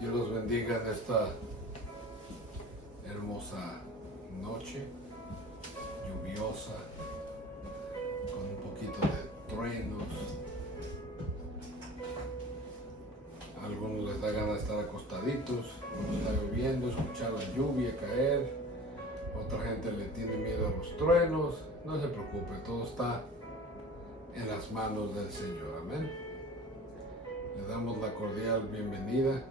Dios los bendiga en esta hermosa noche, lluviosa, con un poquito de truenos. A algunos les da ganas de estar acostaditos cuando está lloviendo, escuchar la lluvia caer. Otra gente le tiene miedo a los truenos. No se preocupe, todo está en las manos del Señor. Amén. Le damos la cordial bienvenida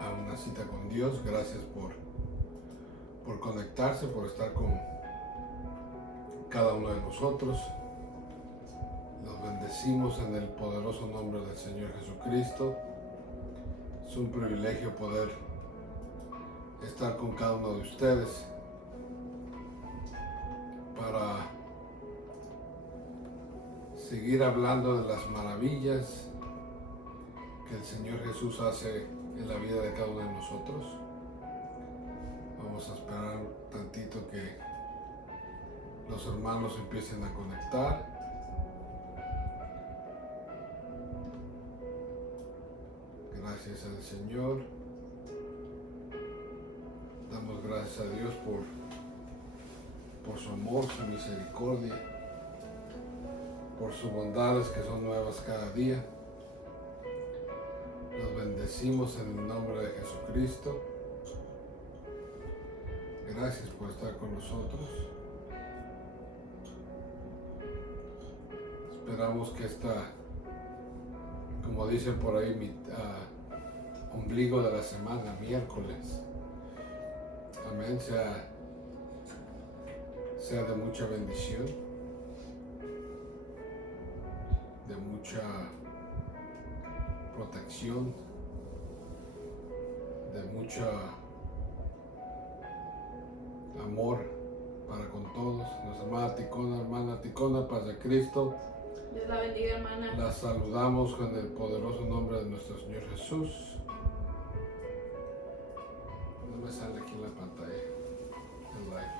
a una cita con Dios. Gracias por conectarse, por estar con cada uno de nosotros. Los bendecimos en el poderoso nombre del Señor Jesucristo. Es un privilegio poder estar con cada uno de ustedes para seguir hablando de las maravillas que el Señor Jesús hace en la vida de cada uno de nosotros. Vamos a esperar tantito que los hermanos empiecen a conectar. Gracias al Señor. Damos gracias a Dios por su amor, su misericordia, por sus bondades que son nuevas cada día. Los bendecimos en el nombre de Jesucristo. Gracias por estar con nosotros. Esperamos que como dicen por ahí, ombligo de la semana, miércoles, amén, sea de mucha bendición, de mucha protección, de mucho amor para con todos. Nuestra hermana Ticona, paz de Cristo. Dios la bendiga, hermana. La saludamos con el poderoso nombre de nuestro Señor Jesús. No me sale aquí en la pantalla el live.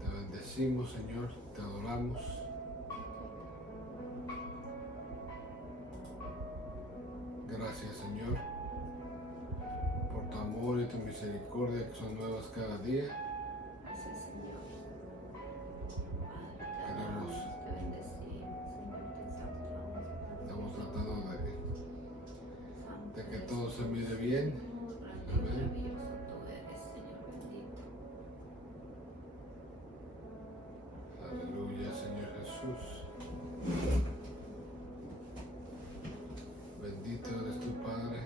Te bendecimos, Señor, te adoramos. Gracias, Señor, por tu amor y tu misericordia que son nuevas cada día. Gracias, Señor. Queremos, Te bendecimos, Señor, te exaltamos. estamos tratando Santo de que eres todo tú, se mire bien. Señor, grande y Amén. maravilloso tú eres, Señor bendito. Aleluya, Señor Jesús. Bendito eres tu Padre.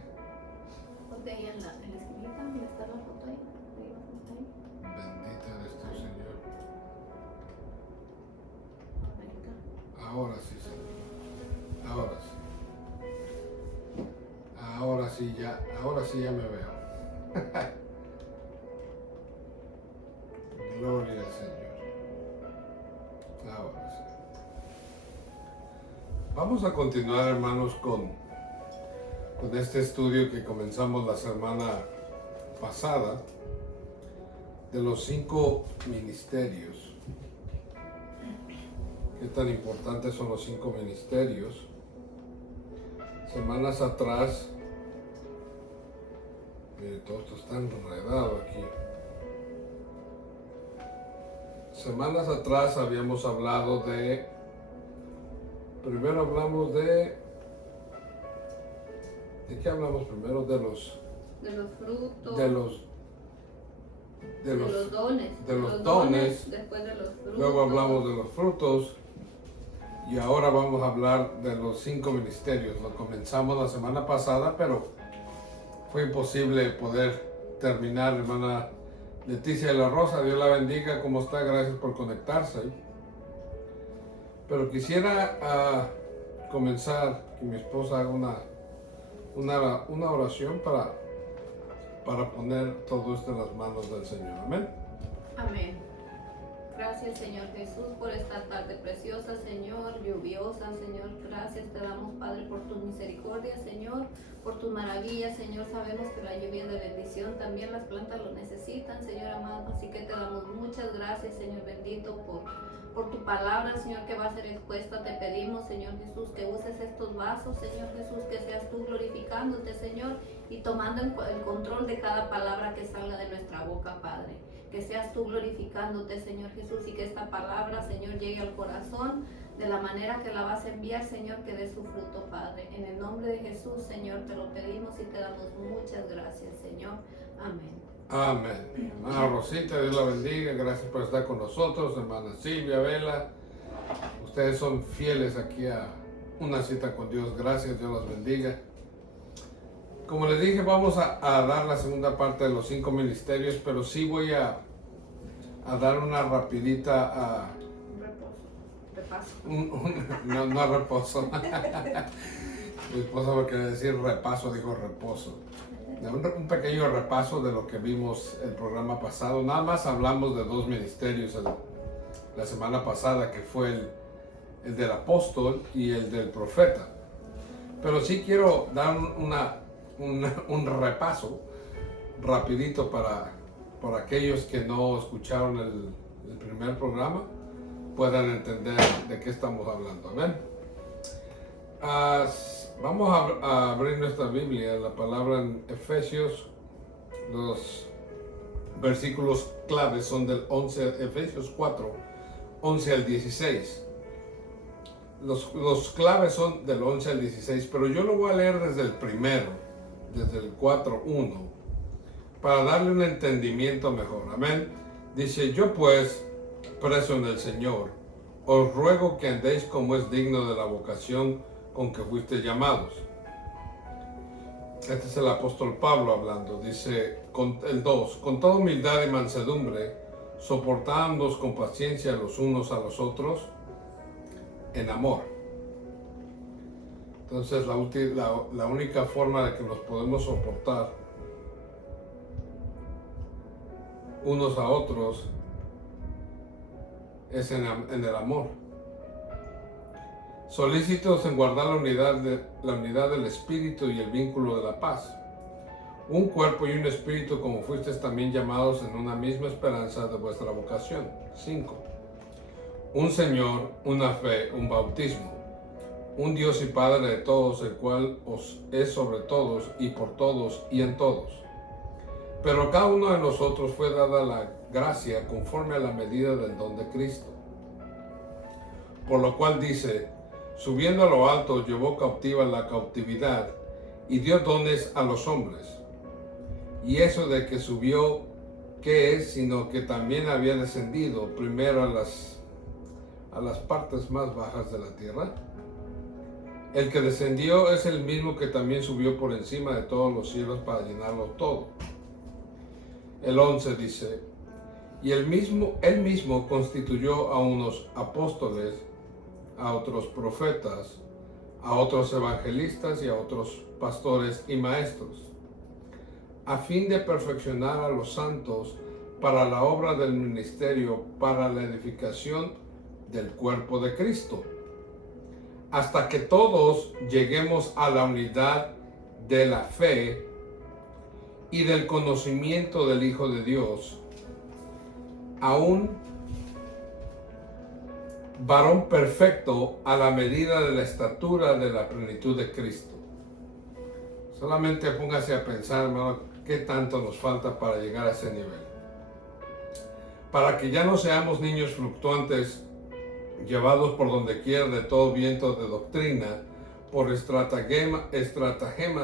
Ponte ahí en la esquinita, ¿dónde está la foto ahí? Ahí va, ponte ahí. Bendito eres tú, Señor. América. Ahora sí, Señor. Ahora sí. Ahora sí ya me veo. Gloria al Señor. Ahora sí. Vamos a continuar, hermanos, con este estudio que comenzamos la semana pasada de los 5 ministerios. ¿Qué tan importantes son los 5 ministerios? Semanas atrás, todo esto está enredado aquí. Semanas atrás habíamos hablado primero hablamos ¿de qué hablamos primero? De los frutos. De los dones. de los dones. Después de los frutos. Luego hablamos de los frutos. Y ahora vamos a hablar de los 5 ministerios. Lo comenzamos la semana pasada, pero fue imposible poder terminar, hermana Leticia de la Rosa. Dios la bendiga. ¿Cómo está? Gracias por conectarse. Pero quisiera comenzar, que mi esposa haga una oración para poner todo esto en las manos del Señor. Amén. Amén. Gracias, Señor Jesús, por esta tarde preciosa, Señor, lluviosa, Señor. Gracias te damos, Padre, por tu misericordia, Señor, por tus maravillas, Señor. Sabemos que la lluvia es de bendición, también las plantas lo necesitan, Señor amado. Así que te damos muchas gracias, Señor bendito, por por tu palabra, Señor, que va a ser expuesta. Te pedimos, Señor Jesús, que uses estos vasos, Señor Jesús, que seas tú glorificándote, Señor, y tomando el control de cada palabra que salga de nuestra boca, Padre. Que seas tú glorificándote, Señor Jesús, y que esta palabra, Señor, llegue al corazón de la manera que la vas a enviar, Señor, que dé su fruto, Padre. En el nombre de Jesús, Señor, te lo pedimos y te damos muchas gracias, Señor. Amén. Amén. Hermana Rosita, Dios la bendiga. Gracias por estar con nosotros. Hermana Silvia, Vela. Ustedes son fieles aquí a una cita con Dios. Gracias, Dios los bendiga. Como les dije, vamos a dar la segunda parte de los 5 ministerios, pero sí voy a dar una rapidita Repaso. No reposo. Mi esposa me quería decir repaso, dijo reposo. Un pequeño repaso de lo que vimos el programa pasado. Nada más hablamos de 2 ministerios la semana pasada, que fue el del apóstol y el del profeta. Pero sí quiero dar un repaso rapidito para aquellos que no escucharon el primer programa, puedan entender de qué estamos hablando. Amén. Vamos a abrir nuestra Biblia, la palabra en Efesios. Los versículos claves son del 11, Efesios 4, 11 al 16. Los claves son del 11 al 16, pero yo lo voy a leer desde el primero, desde el 4:1, para darle un entendimiento mejor. Amén. Dice: yo pues, preso en el Señor, os ruego que andéis como es digno de la vocación con que fuisteis llamados. Este es el apóstol Pablo hablando. Dice el 2: con toda humildad y mansedumbre, soportándoos con paciencia los unos a los otros en amor. Entonces la única forma de que nos podemos soportar unos a otros es en el amor. Solícitos en guardar la unidad del espíritu y el vínculo de la paz. Un cuerpo y un espíritu, como fuisteis también llamados en una misma esperanza de vuestra vocación. 5. Un Señor, una fe, un bautismo. Un Dios y Padre de todos, el cual os es sobre todos y por todos y en todos. Pero a cada uno de nosotros fue dada la gracia conforme a la medida del don de Cristo. Por lo cual dice: subiendo a lo alto, llevó cautiva la cautividad y dio dones a los hombres. Y eso de que subió, ¿qué es? Sino que también había descendido primero a las partes más bajas de la tierra. El que descendió es el mismo que también subió por encima de todos los cielos para llenarlo todo. El 11 dice: y él mismo constituyó a unos apóstoles, a otros profetas, a otros evangelistas y a otros pastores y maestros, a fin de perfeccionar a los santos para la obra del ministerio, para la edificación del cuerpo de Cristo, hasta que todos lleguemos a la unidad de la fe y del conocimiento del Hijo de Dios, a un varón perfecto, a la medida de la estatura de la plenitud de Cristo. Solamente póngase a pensar, hermano, qué tanto nos falta para llegar a ese nivel. Para que ya no seamos niños fluctuantes, llevados por donde quiera de todo viento de doctrina, por estratagema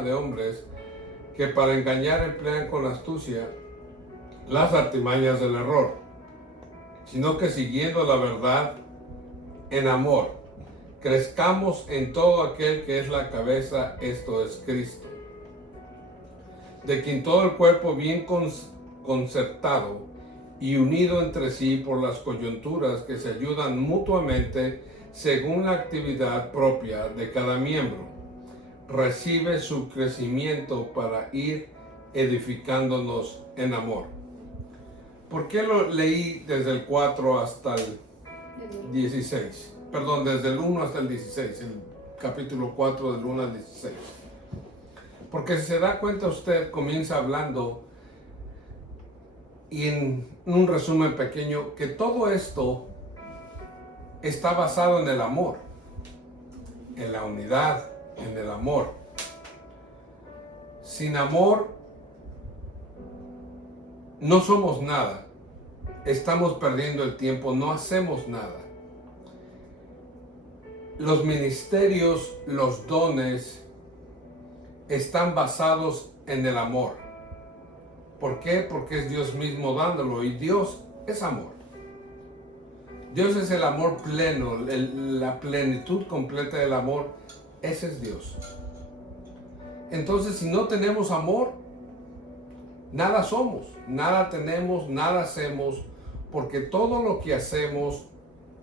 de hombres que para engañar emplean con astucia las artimañas del error, sino que siguiendo la verdad en amor, crezcamos en todo aquel que es la cabeza, esto es Cristo, de quien todo el cuerpo bien concertado y unido entre sí por las coyunturas que se ayudan mutuamente según la actividad propia de cada miembro, recibe su crecimiento para ir edificándonos en amor. ¿Por qué lo leí desde el 4 hasta el 16? Perdón, desde el 1 hasta el 16, el capítulo 4 del 1 al 16. Porque si se da cuenta usted, comienza hablando, y en un resumen pequeño, que todo esto está basado en el amor, en la unidad, en el amor. Sin amor no somos nada, estamos perdiendo el tiempo, no hacemos nada. Los ministerios, los dones están basados en el amor. ¿Por qué? Porque es Dios mismo dándolo, y Dios es amor. Dios es el amor pleno, la plenitud completa del amor. Ese es Dios. Entonces, si no tenemos amor, nada somos, nada tenemos, nada hacemos, porque todo lo que hacemos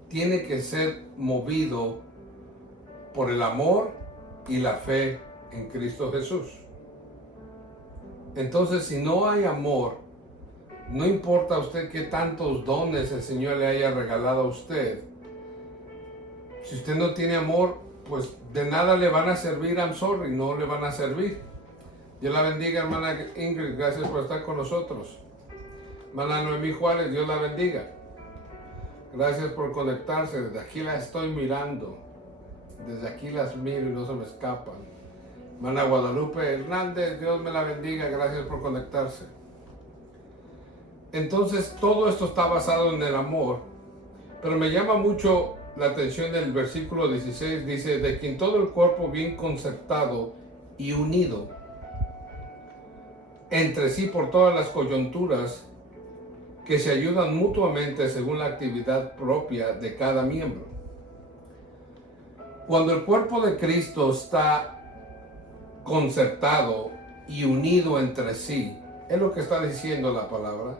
tiene que ser movido por el amor y la fe en Cristo Jesús. Entonces, si no hay amor, no importa a usted qué tantos dones el Señor le haya regalado a usted, si usted no tiene amor, pues de nada le van a servir, I'm sorry, no le van a servir. Dios la bendiga, hermana Ingrid, gracias por estar con nosotros. Hermana Noemí Juárez, Dios la bendiga. Gracias por conectarse, desde aquí las estoy mirando. Desde aquí las miro y no se me escapan. Hermana Guadalupe Hernández, Dios me la bendiga, gracias por conectarse. Entonces, todo esto está basado en el amor, pero me llama mucho la atención del versículo 16, dice, de quien todo el cuerpo bien concertado y unido entre sí por todas las coyunturas, que se ayudan mutuamente según la actividad propia de cada miembro. Cuando el cuerpo de Cristo está concertado y unido entre sí, es lo que está diciendo la palabra.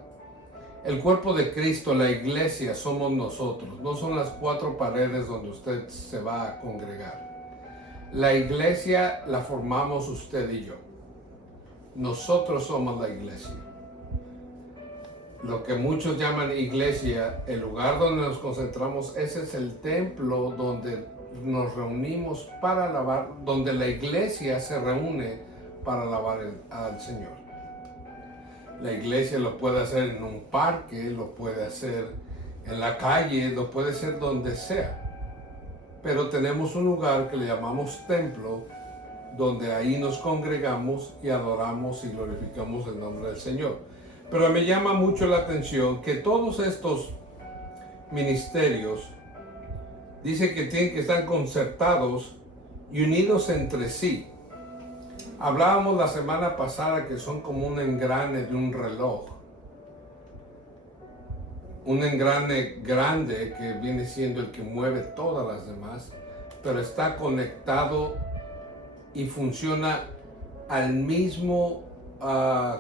El cuerpo de Cristo, la iglesia, somos nosotros, no son las cuatro paredes donde usted se va a congregar. La iglesia la formamos usted y yo. Nosotros somos la iglesia. Lo que muchos llaman iglesia, el lugar donde nos concentramos, ese es el templo donde nos reunimos para alabar, donde la iglesia se reúne para alabar al Señor. La iglesia lo puede hacer en un parque, lo puede hacer en la calle, lo puede hacer donde sea. Pero tenemos un lugar que le llamamos templo, donde ahí nos congregamos y adoramos y glorificamos el nombre del Señor. Pero me llama mucho la atención que todos estos ministerios dice que tienen que estar concertados y unidos entre sí. Hablábamos la semana pasada que son como un engrane de un reloj. Un engrane grande que viene siendo el que mueve todas las demás, pero está conectado y funciona al mismo,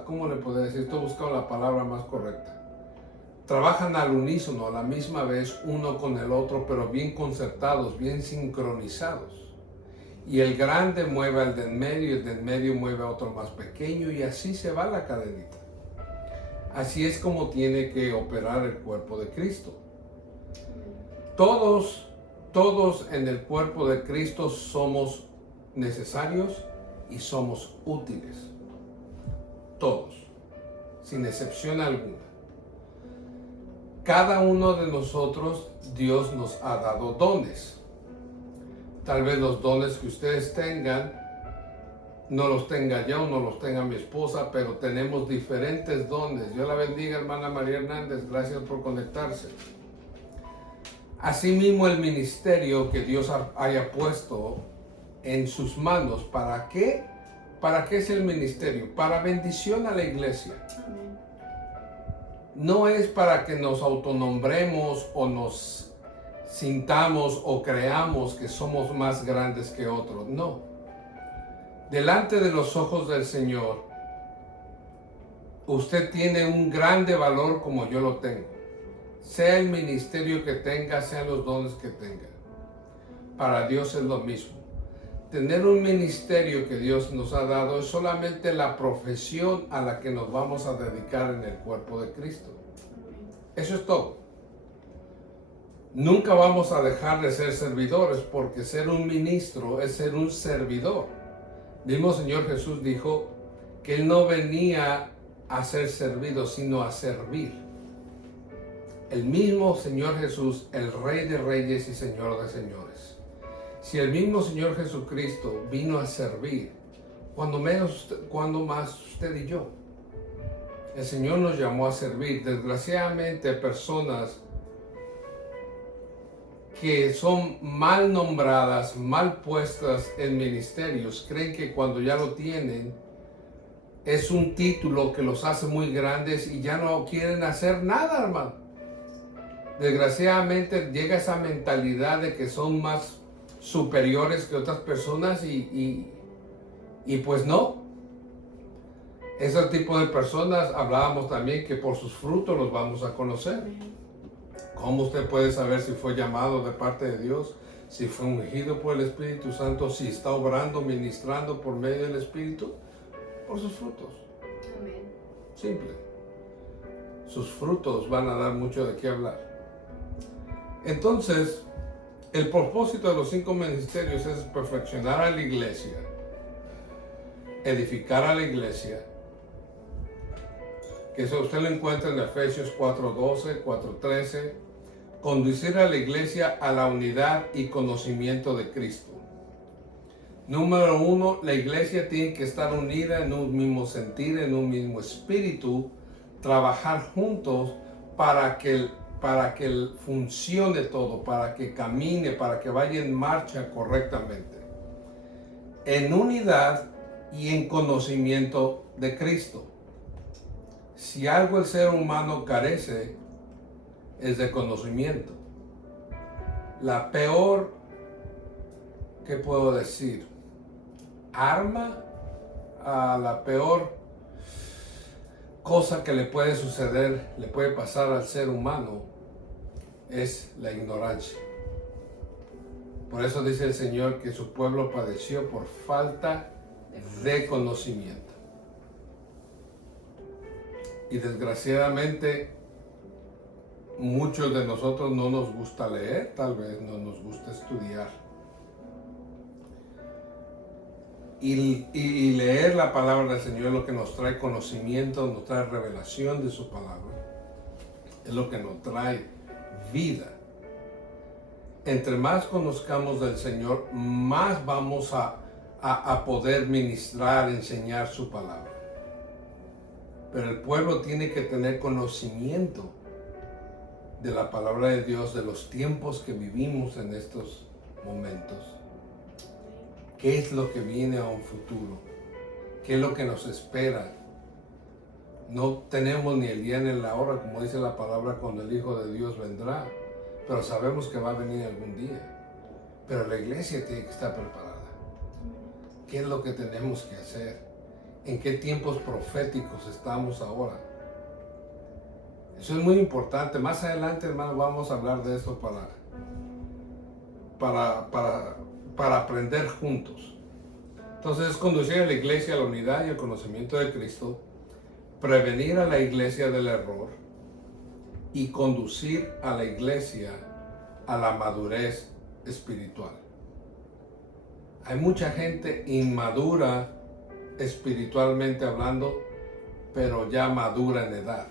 ¿cómo le puedo decir? Estoy buscando la palabra más correcta. Trabajan al unísono, a la misma vez, uno con el otro, pero bien concertados, bien sincronizados. Y el grande mueve al del medio, y el del medio mueve a otro más pequeño, y así se va la cadenita. Así es como tiene que operar el cuerpo de Cristo. Todos en el cuerpo de Cristo somos necesarios y somos útiles. Todos, sin excepción alguna. Cada uno de nosotros, Dios nos ha dado dones. Tal vez los dones que ustedes tengan, no los tenga yo, no los tenga mi esposa, pero tenemos diferentes dones. Dios la bendiga, hermana María Hernández, gracias por conectarse. Asimismo, el ministerio que Dios haya puesto en sus manos, ¿para qué? ¿Para qué es el ministerio? Para bendición a la iglesia. No es para que nos autonombremos o nos sintamos o creamos que somos más grandes que otros. No. Delante de los ojos del Señor, usted tiene un grande valor como yo lo tengo. Sea el ministerio que tenga, sean los dones que tenga. Para Dios es lo mismo. Tener un ministerio que Dios nos ha dado es solamente la profesión a la que nos vamos a dedicar en el cuerpo de Cristo. Eso es todo. Nunca vamos a dejar de ser servidores, porque ser un ministro es ser un servidor. El mismo Señor Jesús dijo que Él no venía a ser servido, sino a servir. el mismo Señor Jesús, el Rey de Reyes y Señor de Señores. Si el mismo Señor Jesucristo vino a servir, cuando más usted y yo. El Señor nos llamó a servir. Desgraciadamente, personas que son mal nombradas, mal puestas en ministerios, creen que cuando ya lo tienen, es un título que los hace muy grandes y ya no quieren hacer nada, hermano. Desgraciadamente llega esa mentalidad de que son más superiores que otras personas y pues no. Ese tipo de personas, hablábamos también que por sus frutos los vamos a conocer. ¿Cómo usted puede saber si fue llamado de parte de Dios? Si fue ungido por el Espíritu Santo, si está obrando, ministrando por medio del Espíritu, por sus frutos. Amén. Simple. Sus frutos van a dar mucho de qué hablar. Entonces, el propósito de los 5 ministerios es perfeccionar a la iglesia, edificar a la iglesia, que eso usted lo encuentra en Efesios 4:12, 4:13, conducir a la iglesia a la unidad y conocimiento de Cristo. Número 1, la iglesia tiene que estar unida en un mismo sentir, en un mismo espíritu, trabajar juntos para que funcione todo, para que camine, para que vaya en marcha correctamente. En unidad y en conocimiento de Cristo. Si algo el ser humano carece, es de conocimiento. La peor, ¿qué puedo decir? Arma, la peor cosa que le puede suceder, le puede pasar al ser humano, es la ignorancia. Por eso dice el Señor que su pueblo padeció por falta de conocimiento. Y desgraciadamente, muchos de nosotros no nos gusta leer, tal vez no nos gusta estudiar. Y leer la palabra del Señor es lo que nos trae conocimiento, nos trae revelación de su palabra. Es lo que nos trae vida. Entre más conozcamos del Señor, más vamos a poder ministrar, enseñar su palabra. Pero el pueblo tiene que tener conocimiento de la palabra de Dios, de los tiempos que vivimos en estos momentos. ¿Qué es lo que viene a un futuro? ¿Qué es lo que nos espera? No tenemos ni el día ni la hora, como dice la palabra, cuando el Hijo de Dios vendrá. Pero sabemos que va a venir algún día. Pero la iglesia tiene que estar preparada. ¿Qué es lo que tenemos que hacer? ¿En qué tiempos proféticos estamos ahora? Eso es muy importante. Más adelante, hermano, vamos a hablar de eso para aprender juntos. Entonces, conducir a la iglesia a la unidad y al conocimiento de Cristo, prevenir a la iglesia del error y conducir a la iglesia a la madurez espiritual. Hay mucha gente inmadura espiritualmente hablando, pero ya madura en edad.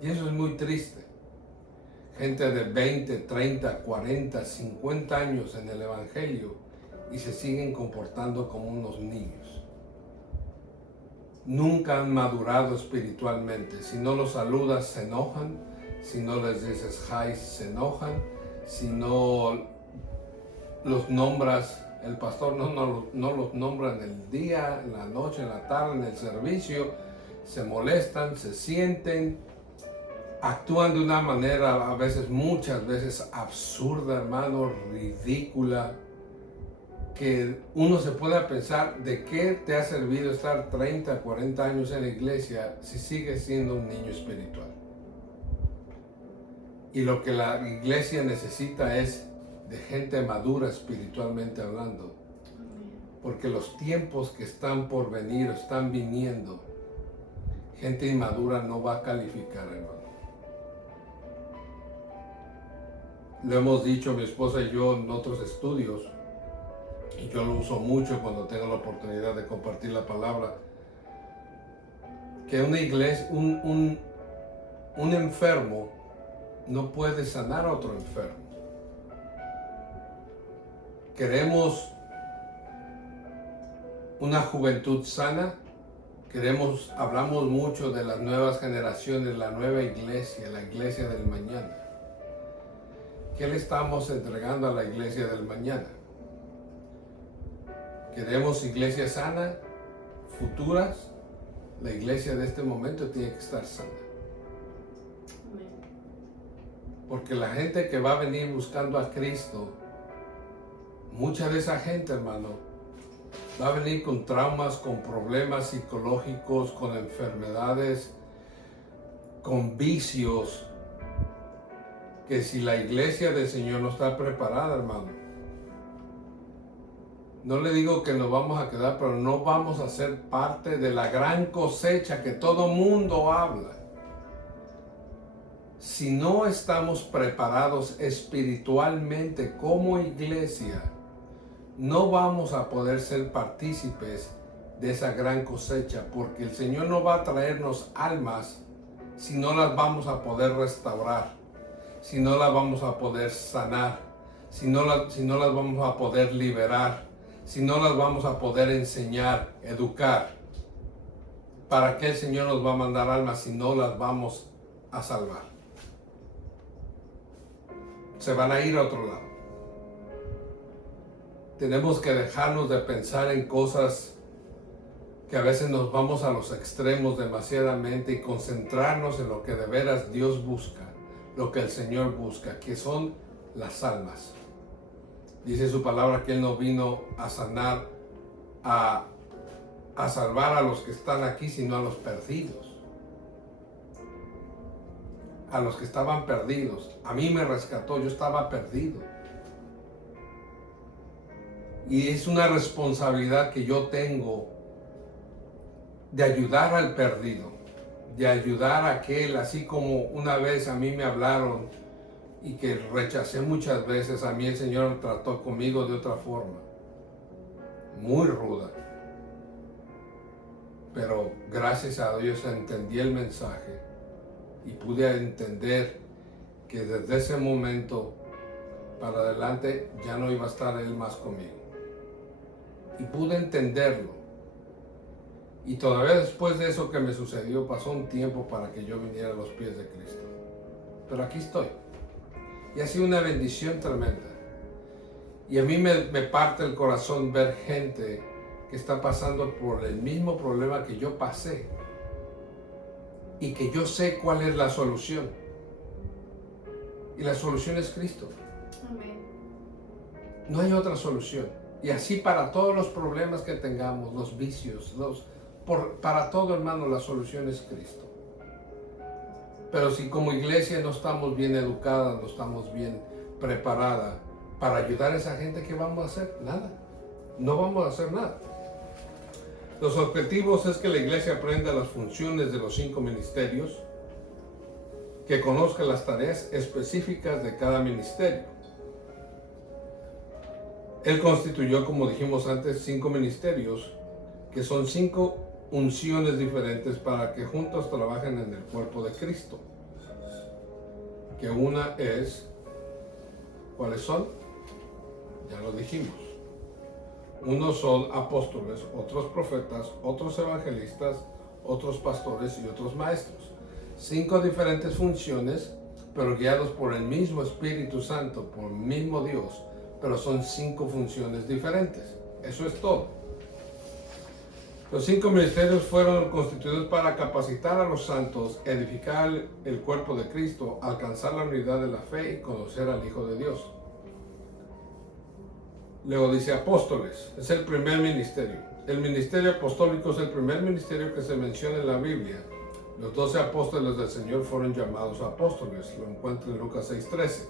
Y eso es muy triste. Gente de 20, 30, 40, 50 años en el Evangelio y se siguen comportando como unos niños. Nunca han madurado espiritualmente. Si no los saludas, se enojan. Si no les dices hi, se enojan. Si no los nombras, el pastor no los nombra en el día, en la noche, en la tarde, en el servicio, se molestan, se sienten, actúan de una manera a veces, muchas veces absurda, hermano, ridícula, que uno se pueda pensar de qué te ha servido estar 30, 40 años en la iglesia si sigues siendo un niño espiritual. Y lo que la iglesia necesita es de gente madura espiritualmente hablando. Porque los tiempos que están por venir, están viniendo, gente inmadura no va a calificar, hermano. Lo hemos dicho mi esposa y yo en otros estudios, y yo lo uso mucho cuando tengo la oportunidad de compartir la palabra, que una iglesia, un enfermo no puede sanar a otro enfermo. Queremos una juventud sana. Hablamos mucho de las nuevas generaciones, la nueva iglesia, la iglesia del mañana. ¿Qué le estamos entregando a la iglesia del mañana? Queremos iglesia sana, futuras. La iglesia de este momento tiene que estar sana. Porque la gente que va a venir buscando a Cristo, mucha de esa gente, hermano, va a venir con traumas, con problemas psicológicos, con enfermedades, con vicios, que si la iglesia del Señor no está preparada, hermano, no le digo que nos vamos a quedar, pero no vamos a ser parte de la gran cosecha que todo mundo habla. Si no estamos preparados espiritualmente como iglesia, no vamos a poder ser partícipes de esa gran cosecha, porque el Señor no va a traernos almas si no las vamos a poder restaurar, si no las vamos a poder sanar, si no las vamos a poder liberar, si no las vamos a poder enseñar, educar. ¿Para qué el Señor nos va a mandar almas si no las vamos a salvar? Se van a ir a otro lado. Tenemos que dejarnos de pensar en cosas que a veces nos vamos a los extremos demasiadamente y concentrarnos en lo que de veras Dios busca, lo que el Señor busca, que son las almas. Dice su palabra que Él no vino a sanar, a salvar a los que están aquí, sino a los perdidos. A los que estaban perdidos. A mí me rescató, yo estaba perdido. Y es una responsabilidad que yo tengo de ayudar al perdido, de ayudar a aquel, así como una vez a mí me hablaron y que rechacé muchas veces, a mí el Señor trató conmigo de otra forma, muy ruda. Pero gracias a Dios entendí el mensaje y pude entender que desde ese momento para adelante ya no iba a estar Él más conmigo. Y pude entenderlo. Y todavía después de eso que me sucedió, pasó un tiempo para que yo viniera a los pies de Cristo. Pero aquí estoy. Y ha sido una bendición tremenda. Y a mí me parte el corazón ver gente que está pasando por el mismo problema que yo pasé. Y que yo sé cuál es la solución. Y la solución es Cristo. Amén. No hay otra solución. Y así para todos los problemas que tengamos, los vicios, para todo, hermano, la solución es Cristo. Pero si como iglesia no estamos bien educadas, no estamos bien preparadas para ayudar a esa gente, ¿qué vamos a hacer? Nada. No vamos a hacer nada. Los objetivos es que la iglesia aprenda las funciones de los 5 ministerios, que conozca las tareas específicas de cada ministerio. Él constituyó, como dijimos antes, 5 ministerios, que son 5 unciones diferentes para que juntos trabajen en el cuerpo de Cristo. Que una es, ¿cuáles son? Ya lo dijimos. Unos son apóstoles, otros profetas, otros evangelistas, otros pastores y otros maestros. 5 diferentes funciones, pero guiados por el mismo Espíritu Santo, por el mismo Dios, pero son 5 funciones diferentes. Eso es todo. Los 5 ministerios fueron constituidos para capacitar a los santos, edificar el cuerpo de Cristo, alcanzar la unidad de la fe y conocer al Hijo de Dios. Luego dice apóstoles, es el primer ministerio. El ministerio apostólico es el primer ministerio que se menciona en la Biblia. Los 12 apóstoles del Señor fueron llamados apóstoles, lo encuentra en Lucas 6:13.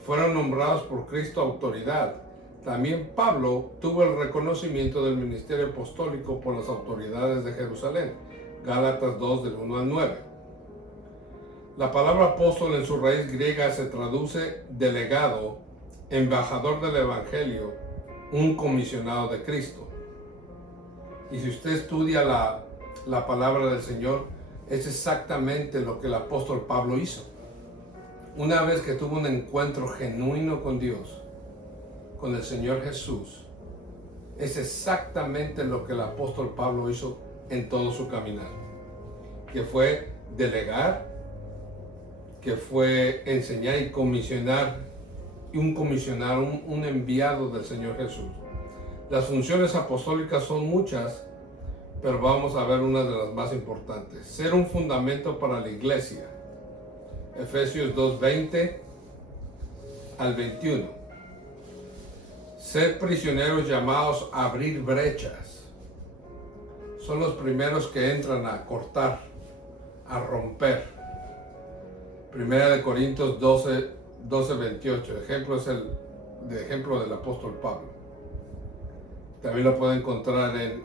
Fueron nombrados por Cristo autoridad. También Pablo tuvo el reconocimiento del ministerio apostólico por las autoridades de Jerusalén. Gálatas 2 del 1 al 9. La palabra apóstol en su raíz griega se traduce delegado, embajador del Evangelio, un comisionado de Cristo. Y si usted estudia la palabra del Señor, es exactamente lo que el apóstol Pablo hizo. una vez que tuvo un encuentro genuino con Dios, con el Señor Jesús, es exactamente lo que el apóstol Pablo hizo en todo su caminar, que fue delegar, que fue enseñar y comisionar, un enviado del Señor Jesús. Las funciones apostólicas son muchas, pero vamos a ver una de las más importantes: ser un fundamento para la iglesia. Efesios 2:20 al 21. Ser prisioneros llamados a abrir brechas. Son los primeros que entran a cortar, a romper. Primera de Corintios 12:28. Ejemplo es el ejemplo del apóstol Pablo. También lo puede encontrar en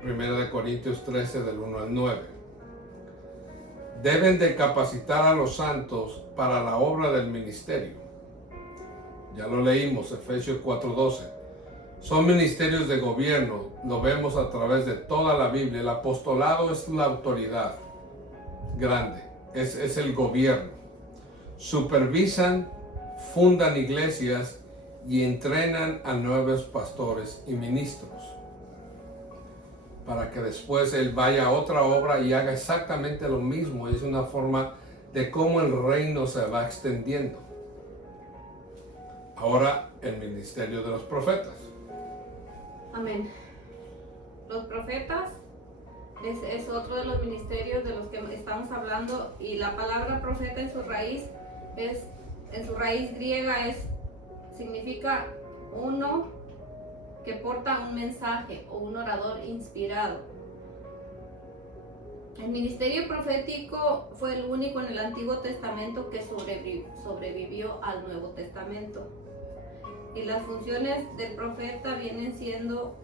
Primera de Corintios 13 del 1 al 9. Deben de capacitar a los santos para la obra del ministerio. Ya lo leímos, Efesios 4:12. Son ministerios de gobierno, lo vemos a través de toda la Biblia. El apostolado es la autoridad grande, es el gobierno. Supervisan, fundan iglesias y entrenan a nuevos pastores y ministros, para que después él vaya a otra obra y haga exactamente lo mismo. Es una forma de cómo el reino se va extendiendo. Ahora, el ministerio de los profetas. Amén. Los profetas es otro de los ministerios de los que estamos hablando, y la palabra profeta en su raíz griega significa uno que porta un mensaje o un orador inspirado. El ministerio profético fue el único en el Antiguo Testamento que sobrevivió al Nuevo Testamento. Y las funciones del profeta vienen siendo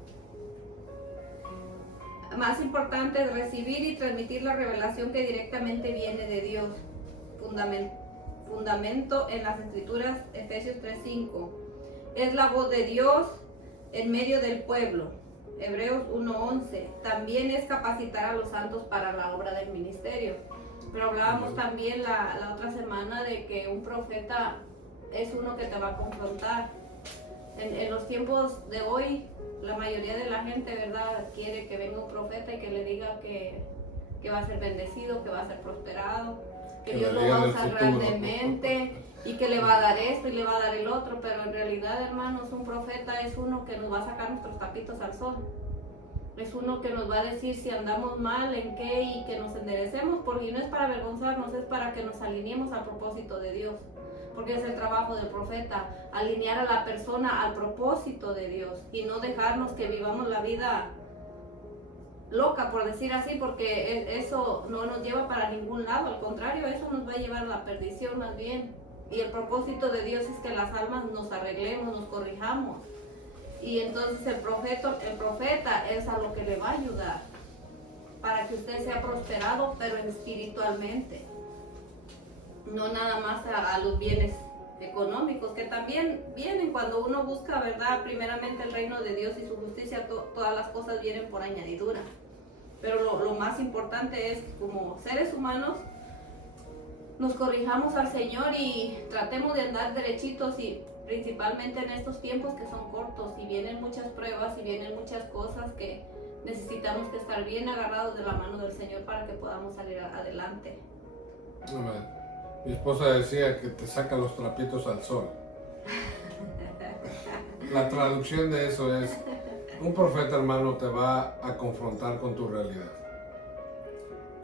más importantes: recibir y transmitir la revelación que directamente viene de Dios. Fundamento en las Escrituras, Efesios 3:5. Es la voz de Dios en medio del pueblo, Hebreos 1:11. También es capacitar a los santos para la obra del ministerio. Pero hablábamos también la otra semana de que un profeta es uno que te va a confrontar. En los tiempos de hoy, la mayoría de la gente, ¿verdad?, quiere que venga un profeta y que le diga que va a ser bendecido, que va a ser prosperado, que Dios lo va a usar grandemente y que le va a dar esto y le va a dar el otro. Pero en realidad, hermanos, un profeta es uno que nos va a sacar nuestros tapitos al sol. Es uno que nos va a decir si andamos mal, en qué, y que nos enderecemos, porque no es para avergonzarnos, es para que nos alineemos al propósito de Dios. Porque es el trabajo del profeta, alinear a la persona al propósito de Dios y no dejarnos que vivamos la vida loca, por decir así, porque eso no nos lleva para ningún lado. Al contrario, eso nos va a llevar a la perdición más bien. Y el propósito de Dios es que las almas nos arreglemos, nos corrijamos. Y entonces el profeta es a lo que le va a ayudar para que usted sea prosperado, pero espiritualmente. No nada más a los bienes económicos, que también vienen cuando uno busca, ¿verdad?, primeramente el reino de Dios y su justicia. Todas las cosas vienen por añadidura. Pero lo más importante es que como seres humanos nos corrijamos al Señor y tratemos de andar derechitos, y principalmente en estos tiempos que son cortos y vienen muchas pruebas y vienen muchas cosas que necesitamos que estar bien agarrados de la mano del Señor para que podamos salir adelante. Amén. Mi esposa decía que te saca los trapitos al sol. La traducción de eso es: un profeta, hermano, te va a confrontar con tu realidad.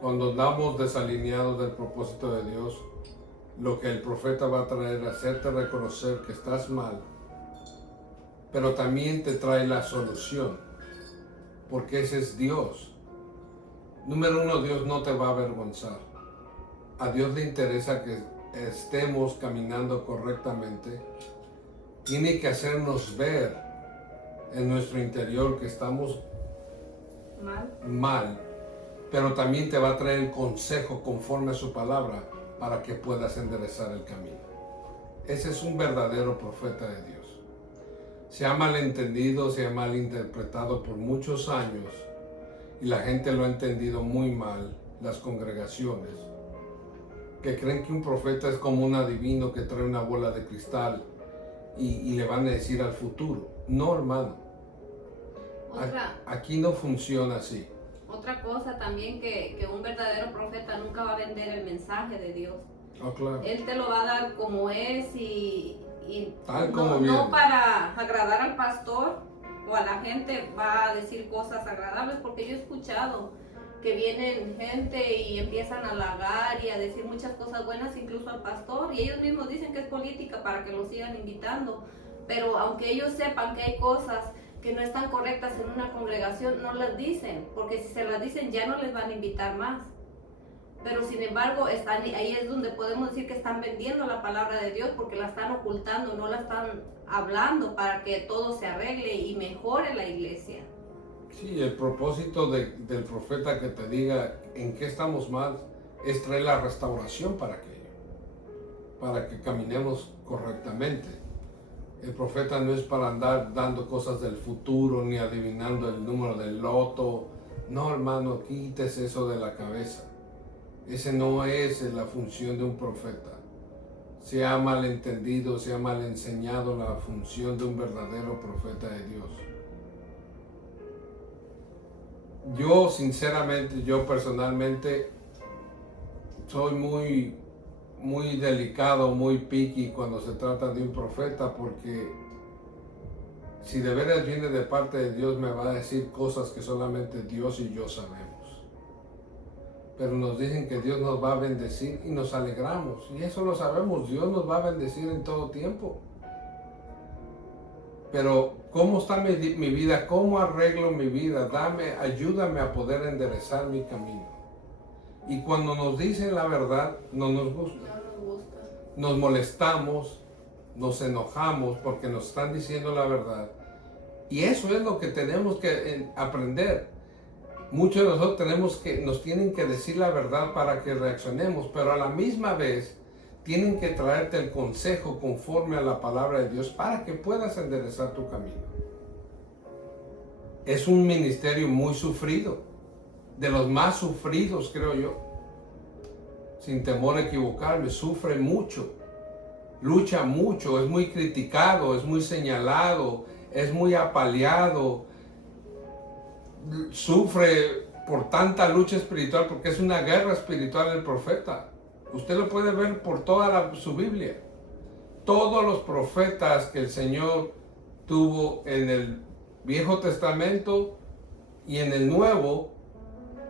Cuando andamos desalineados del propósito de Dios, lo que el profeta va a traer es hacerte reconocer que estás mal, pero también te trae la solución, porque ese es Dios. Número uno, Dios no te va a avergonzar. A Dios le interesa que estemos caminando correctamente. Tiene que hacernos ver en nuestro interior que estamos mal, pero también te va a traer el consejo conforme a su palabra para que puedas enderezar el camino. Ese es un verdadero profeta de Dios. Se ha malentendido, se ha malinterpretado por muchos años, y la gente lo ha entendido muy mal, las congregaciones. que creen que un profeta es como un adivino que trae una bola de cristal y le van a decir al futuro. No, hermano. Aquí no funciona así. Otra cosa también que un verdadero profeta nunca va a vender el mensaje de Dios. Oh, claro. Él te lo va a dar como es y tal como viene. No para agradar al pastor o a la gente va a decir cosas agradables, porque yo he escuchado que vienen gente y empiezan a halagar y a decir muchas cosas buenas incluso al pastor, y ellos mismos dicen que es política para que lo sigan invitando, pero aunque ellos sepan que hay cosas que no están correctas en una congregación, no las dicen, porque si se las dicen ya no les van a invitar más. Pero sin embargo, ahí es donde podemos decir que están vendiendo la palabra de Dios, porque la están ocultando, no la están hablando para que todo se arregle y mejore la iglesia. Sí, el propósito del profeta que te diga en qué estamos mal es traer la restauración para aquello, para que caminemos correctamente. El profeta no es para andar dando cosas del futuro ni adivinando el número del loto. No, hermano, quítese eso de la cabeza. Ese no es la función de un profeta. Se ha malentendido, se ha mal enseñado la función de un verdadero profeta de Dios. Yo sinceramente, yo personalmente soy muy delicado, muy picky cuando se trata de un profeta, porque si de veras viene de parte de Dios me va a decir cosas que solamente Dios y yo sabemos. Pero nos dicen que Dios nos va a bendecir y nos alegramos, y eso lo sabemos, Dios nos va a bendecir en todo tiempo. Pero ¿cómo está mi vida? ¿Cómo arreglo mi vida? Ayúdame a poder enderezar mi camino. Y cuando nos dicen la verdad, no nos gusta. Nos molestamos, nos enojamos porque nos están diciendo la verdad. Y eso es lo que tenemos que aprender. Muchos de nosotros nos tienen que decir la verdad para que reaccionemos, pero a la misma vez tienen que traerte el consejo conforme a la palabra de Dios para que puedas enderezar tu camino. Es un ministerio muy sufrido, de los más sufridos, creo yo. Sin temor a equivocarme, sufre mucho, lucha mucho, es muy criticado, es muy señalado, es muy apaleado, sufre por tanta lucha espiritual, porque es una guerra espiritual el profeta. Usted lo puede ver por toda su Biblia. Todos los profetas que el Señor tuvo en el Viejo Testamento y en el Nuevo,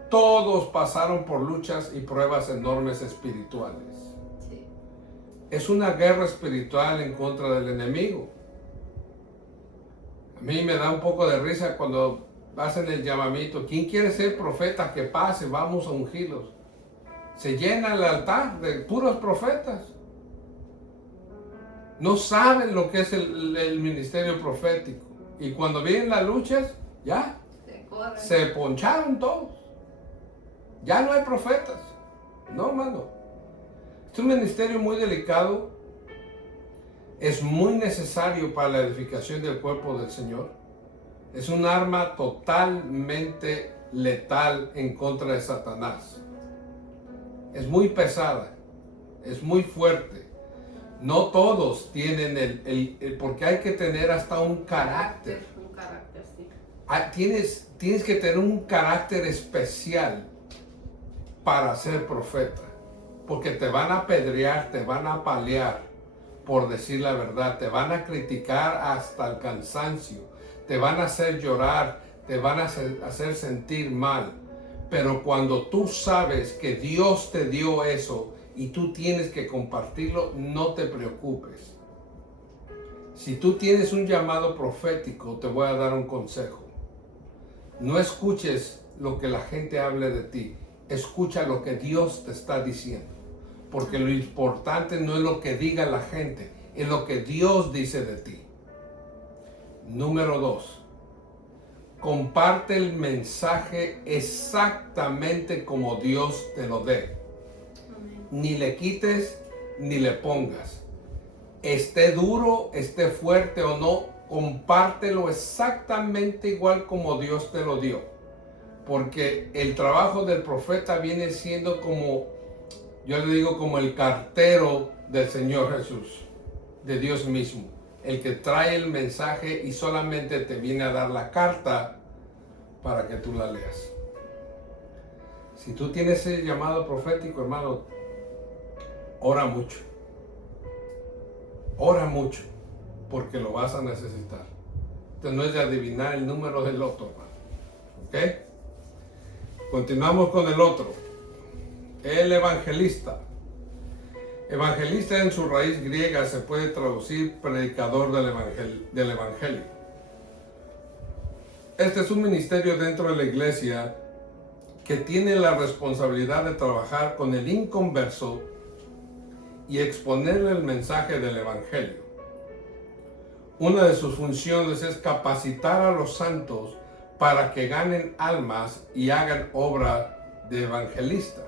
todos pasaron por luchas y pruebas enormes espirituales. Sí. Es una guerra espiritual en contra del enemigo. A mí me da un poco de risa cuando hacen el llamamiento. ¿Quién quiere ser profeta? Que pase, vamos a ungirlos. Se llena el altar de puros profetas. No saben lo que es el ministerio profético. Y cuando vienen las luchas, ya se poncharon todos. Ya no hay profetas. No, hermano. Es un ministerio muy delicado. Es muy necesario para la edificación del cuerpo del Señor. Es un arma totalmente letal en contra de Satanás. Es muy pesada, es muy fuerte. No todos tienen porque hay que tener hasta un carácter. Un carácter, sí. Tienes que tener un carácter especial para ser profeta. Porque te van a apedrear, te van a apalear por decir la verdad. Te van a criticar hasta el cansancio. Te van a hacer llorar, te van a hacer sentir mal. Pero cuando tú sabes que Dios te dio eso y tú tienes que compartirlo, no te preocupes. Si tú tienes un llamado profético, te voy a dar un consejo. No escuches lo que la gente hable de ti. Escucha lo que Dios te está diciendo. Porque lo importante no es lo que diga la gente, es lo que Dios dice de ti. Número 2. Comparte el mensaje exactamente como Dios te lo dé. Ni le quites ni le pongas. Esté duro, esté fuerte o no, compártelo exactamente igual como Dios te lo dio. Porque el trabajo del profeta viene siendo como Yo le digo como el cartero del Señor Jesús, de Dios mismo, el que trae el mensaje y solamente te viene a dar la carta para que tú la leas. Si tú tienes ese llamado profético, hermano, ora mucho. Ora mucho, porque lo vas a necesitar. Entonces no es de adivinar el número del loto, hermano. ¿Ok? Continuamos con el otro. El evangelista. Evangelista en su raíz griega se puede traducir predicador del evangelio. Este es un ministerio dentro de la iglesia que tiene la responsabilidad de trabajar con el inconverso y exponerle el mensaje del evangelio. Una de sus funciones es capacitar a los santos para que ganen almas y hagan obra de evangelista.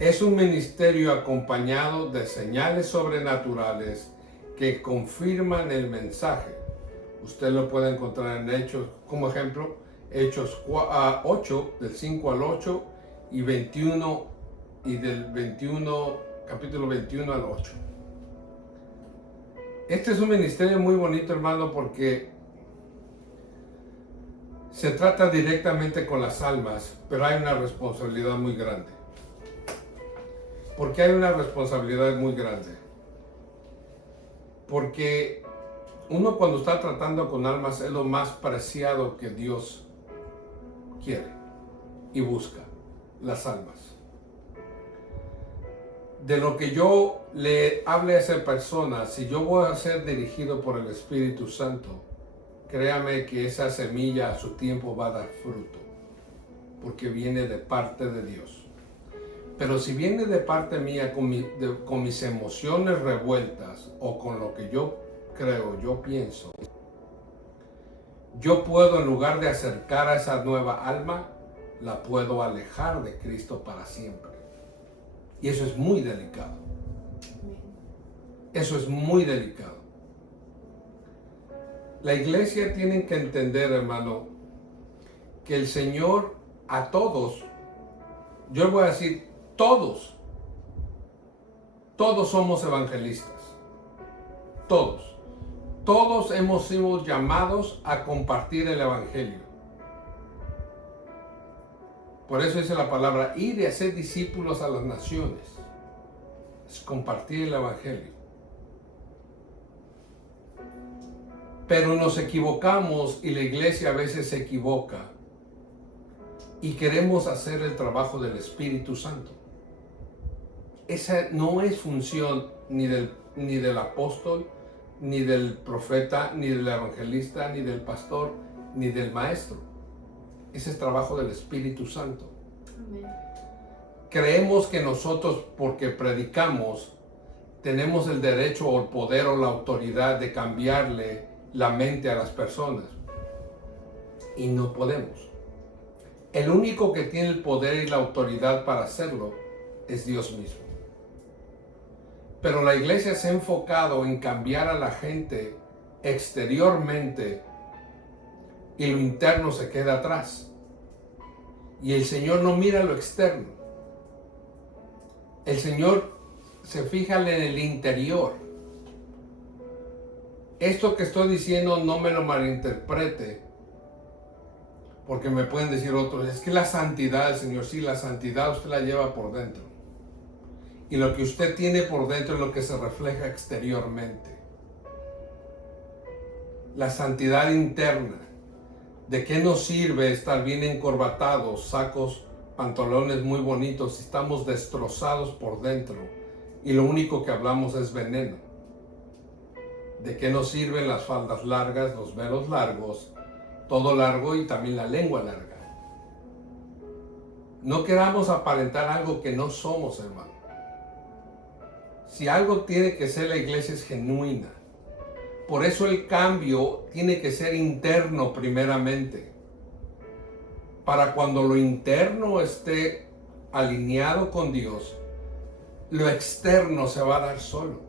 Es un ministerio acompañado de señales sobrenaturales que confirman el mensaje. Usted lo puede encontrar en Hechos, como ejemplo, Hechos 8, del 5 al 8 y 21, y del 21, capítulo 21 al 8. Este es un ministerio muy bonito, hermano, porque se trata directamente con las almas, pero hay una responsabilidad muy grande. ¿Por qué hay una responsabilidad muy grande? Porque uno cuando está tratando con almas es lo más preciado que Dios quiere y busca, las almas. De lo que yo le hable a esa persona, si yo voy a ser dirigido por el Espíritu Santo, créame que esa semilla a su tiempo va a dar fruto, porque viene de parte de Dios. Pero si viene de parte mía con mis emociones revueltas o con lo que yo creo, yo pienso, yo puedo, en lugar de acercar a esa nueva alma, la puedo alejar de Cristo para siempre. Y eso es muy delicado. Eso es muy delicado. La iglesia tiene que entender, hermano, que el Señor a todos, yo voy a decir todos somos evangelistas. Todos hemos sido llamados a compartir el evangelio. Por eso dice la palabra, ir y hacer discípulos a las naciones. Es compartir el evangelio. Pero nos equivocamos y la iglesia a veces se equivoca y queremos hacer el trabajo del Espíritu Santo. Esa no es función ni del apóstol, ni del profeta, ni del evangelista, ni del pastor, ni del maestro. Ese es trabajo del Espíritu Santo. Amén. Creemos que nosotros, porque predicamos, tenemos el derecho o el poder o la autoridad de cambiarle la mente a las personas. Y no podemos. El único que tiene el poder y la autoridad para hacerlo es Dios mismo. Pero la iglesia se ha enfocado en cambiar a la gente exteriormente y lo interno se queda atrás. Y el Señor no mira lo externo. El Señor se fija en el interior. Esto que estoy diciendo no me lo malinterprete, porque me pueden decir otros, es que la santidad del Señor, sí, la santidad usted la lleva por dentro. Y lo que usted tiene por dentro es lo que se refleja exteriormente. La santidad interna. ¿De qué nos sirve estar bien encorbatados, sacos, pantalones muy bonitos si estamos destrozados por dentro y lo único que hablamos es veneno? ¿De qué nos sirven las faldas largas, los velos largos, todo largo y también la lengua larga? No queramos aparentar algo que no somos, hermano. Si algo tiene que ser, la iglesia es genuina. Por eso el cambio tiene que ser interno primeramente. Para cuando lo interno esté alineado con Dios, lo externo se va a dar solo.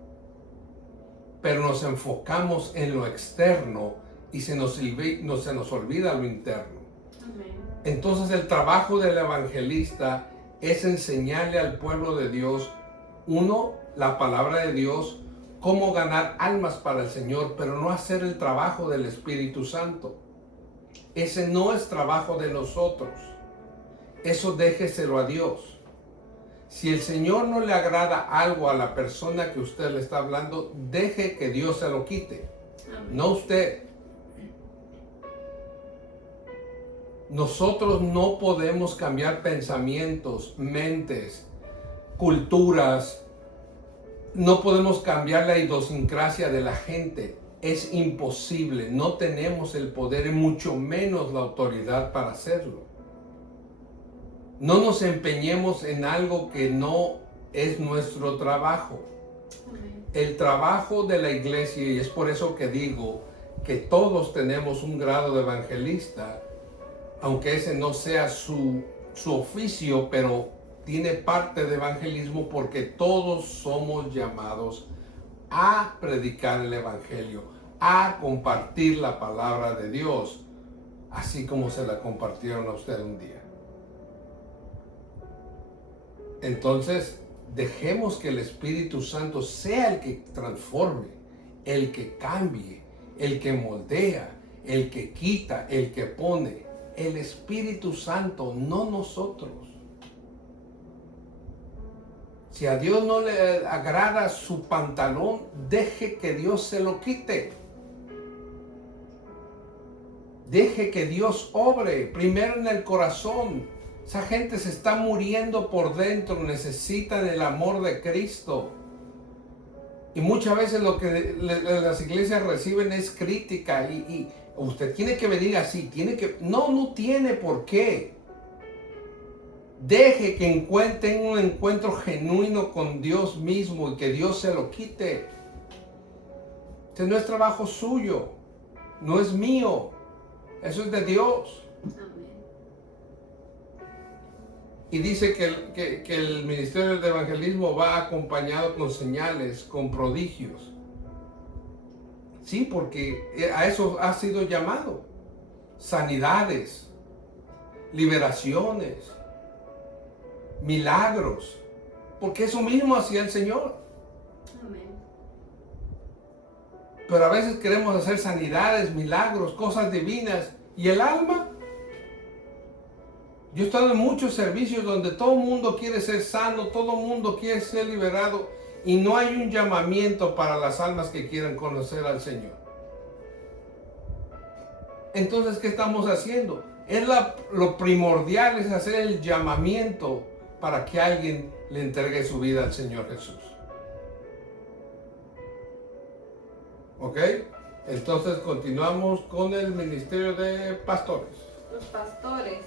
Pero nos enfocamos en lo externo y se nos olvida lo interno. Amén. Entonces el trabajo del evangelista es enseñarle al pueblo de Dios, uno, la palabra de Dios, cómo ganar almas para el Señor, pero no hacer el trabajo del Espíritu Santo. Ese no es trabajo de nosotros. Eso déjeselo a Dios. Si el Señor no le agrada algo a la persona que usted le está hablando, deje que Dios se lo quite. Amén. No usted. Nosotros no podemos cambiar pensamientos, mentes, culturas. No podemos cambiar la idiosincrasia de la gente. Es imposible. No tenemos el poder y mucho menos la autoridad para hacerlo. No nos empeñemos en algo que no es nuestro trabajo. El trabajo de la iglesia, y es por eso que digo que todos tenemos un grado de evangelista, aunque ese no sea su oficio, pero tiene parte de evangelismo porque todos somos llamados a predicar el evangelio, a compartir la palabra de Dios, así como se la compartieron a usted un día. Entonces, dejemos que el Espíritu Santo sea el que transforme, el que cambie, el que moldea, el que quita, el que pone. El Espíritu Santo, no nosotros. Si a Dios no le agrada su pantalón, deje que Dios se lo quite. Deje que Dios obre primero en el corazón. Esa gente se está muriendo por dentro, necesitan el amor de Cristo. Y muchas veces lo que las iglesias reciben es crítica y usted tiene que venir así, no tiene por qué. Deje que encuentren un encuentro genuino con Dios mismo y que Dios se lo quite. Este no es trabajo suyo, no es mío, eso es de Dios. Y dice que el ministerio de evangelismo va acompañado con señales, con prodigios. Sí, porque a eso ha sido llamado. Sanidades, liberaciones, milagros. Porque eso mismo hacía el Señor. Amén. Pero a veces queremos hacer sanidades, milagros, cosas divinas. ¿Y el alma? Yo he estado en muchos servicios donde todo el mundo quiere ser sano, todo el mundo quiere ser liberado y no hay un llamamiento para las almas que quieran conocer al Señor. Entonces, ¿qué estamos haciendo? Lo primordial es hacer el llamamiento para que alguien le entregue su vida al Señor Jesús. ¿Ok? Entonces continuamos con el ministerio de pastores. Los pastores.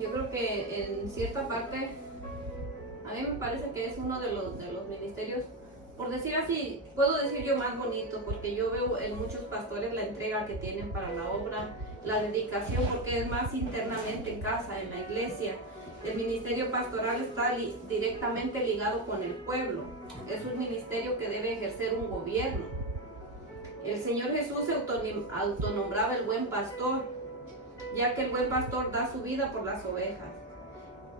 Yo creo que en cierta parte, a mí me parece que es uno de los ministerios, por decir así, puedo decir yo más bonito, porque yo veo en muchos pastores la entrega que tienen para la obra, la dedicación, porque es más internamente en casa, en la iglesia. El ministerio pastoral está directamente ligado con el pueblo. Es un ministerio que debe ejercer un gobierno. El Señor Jesús se autonombraba el buen pastor, ya que el buen pastor da su vida por las ovejas.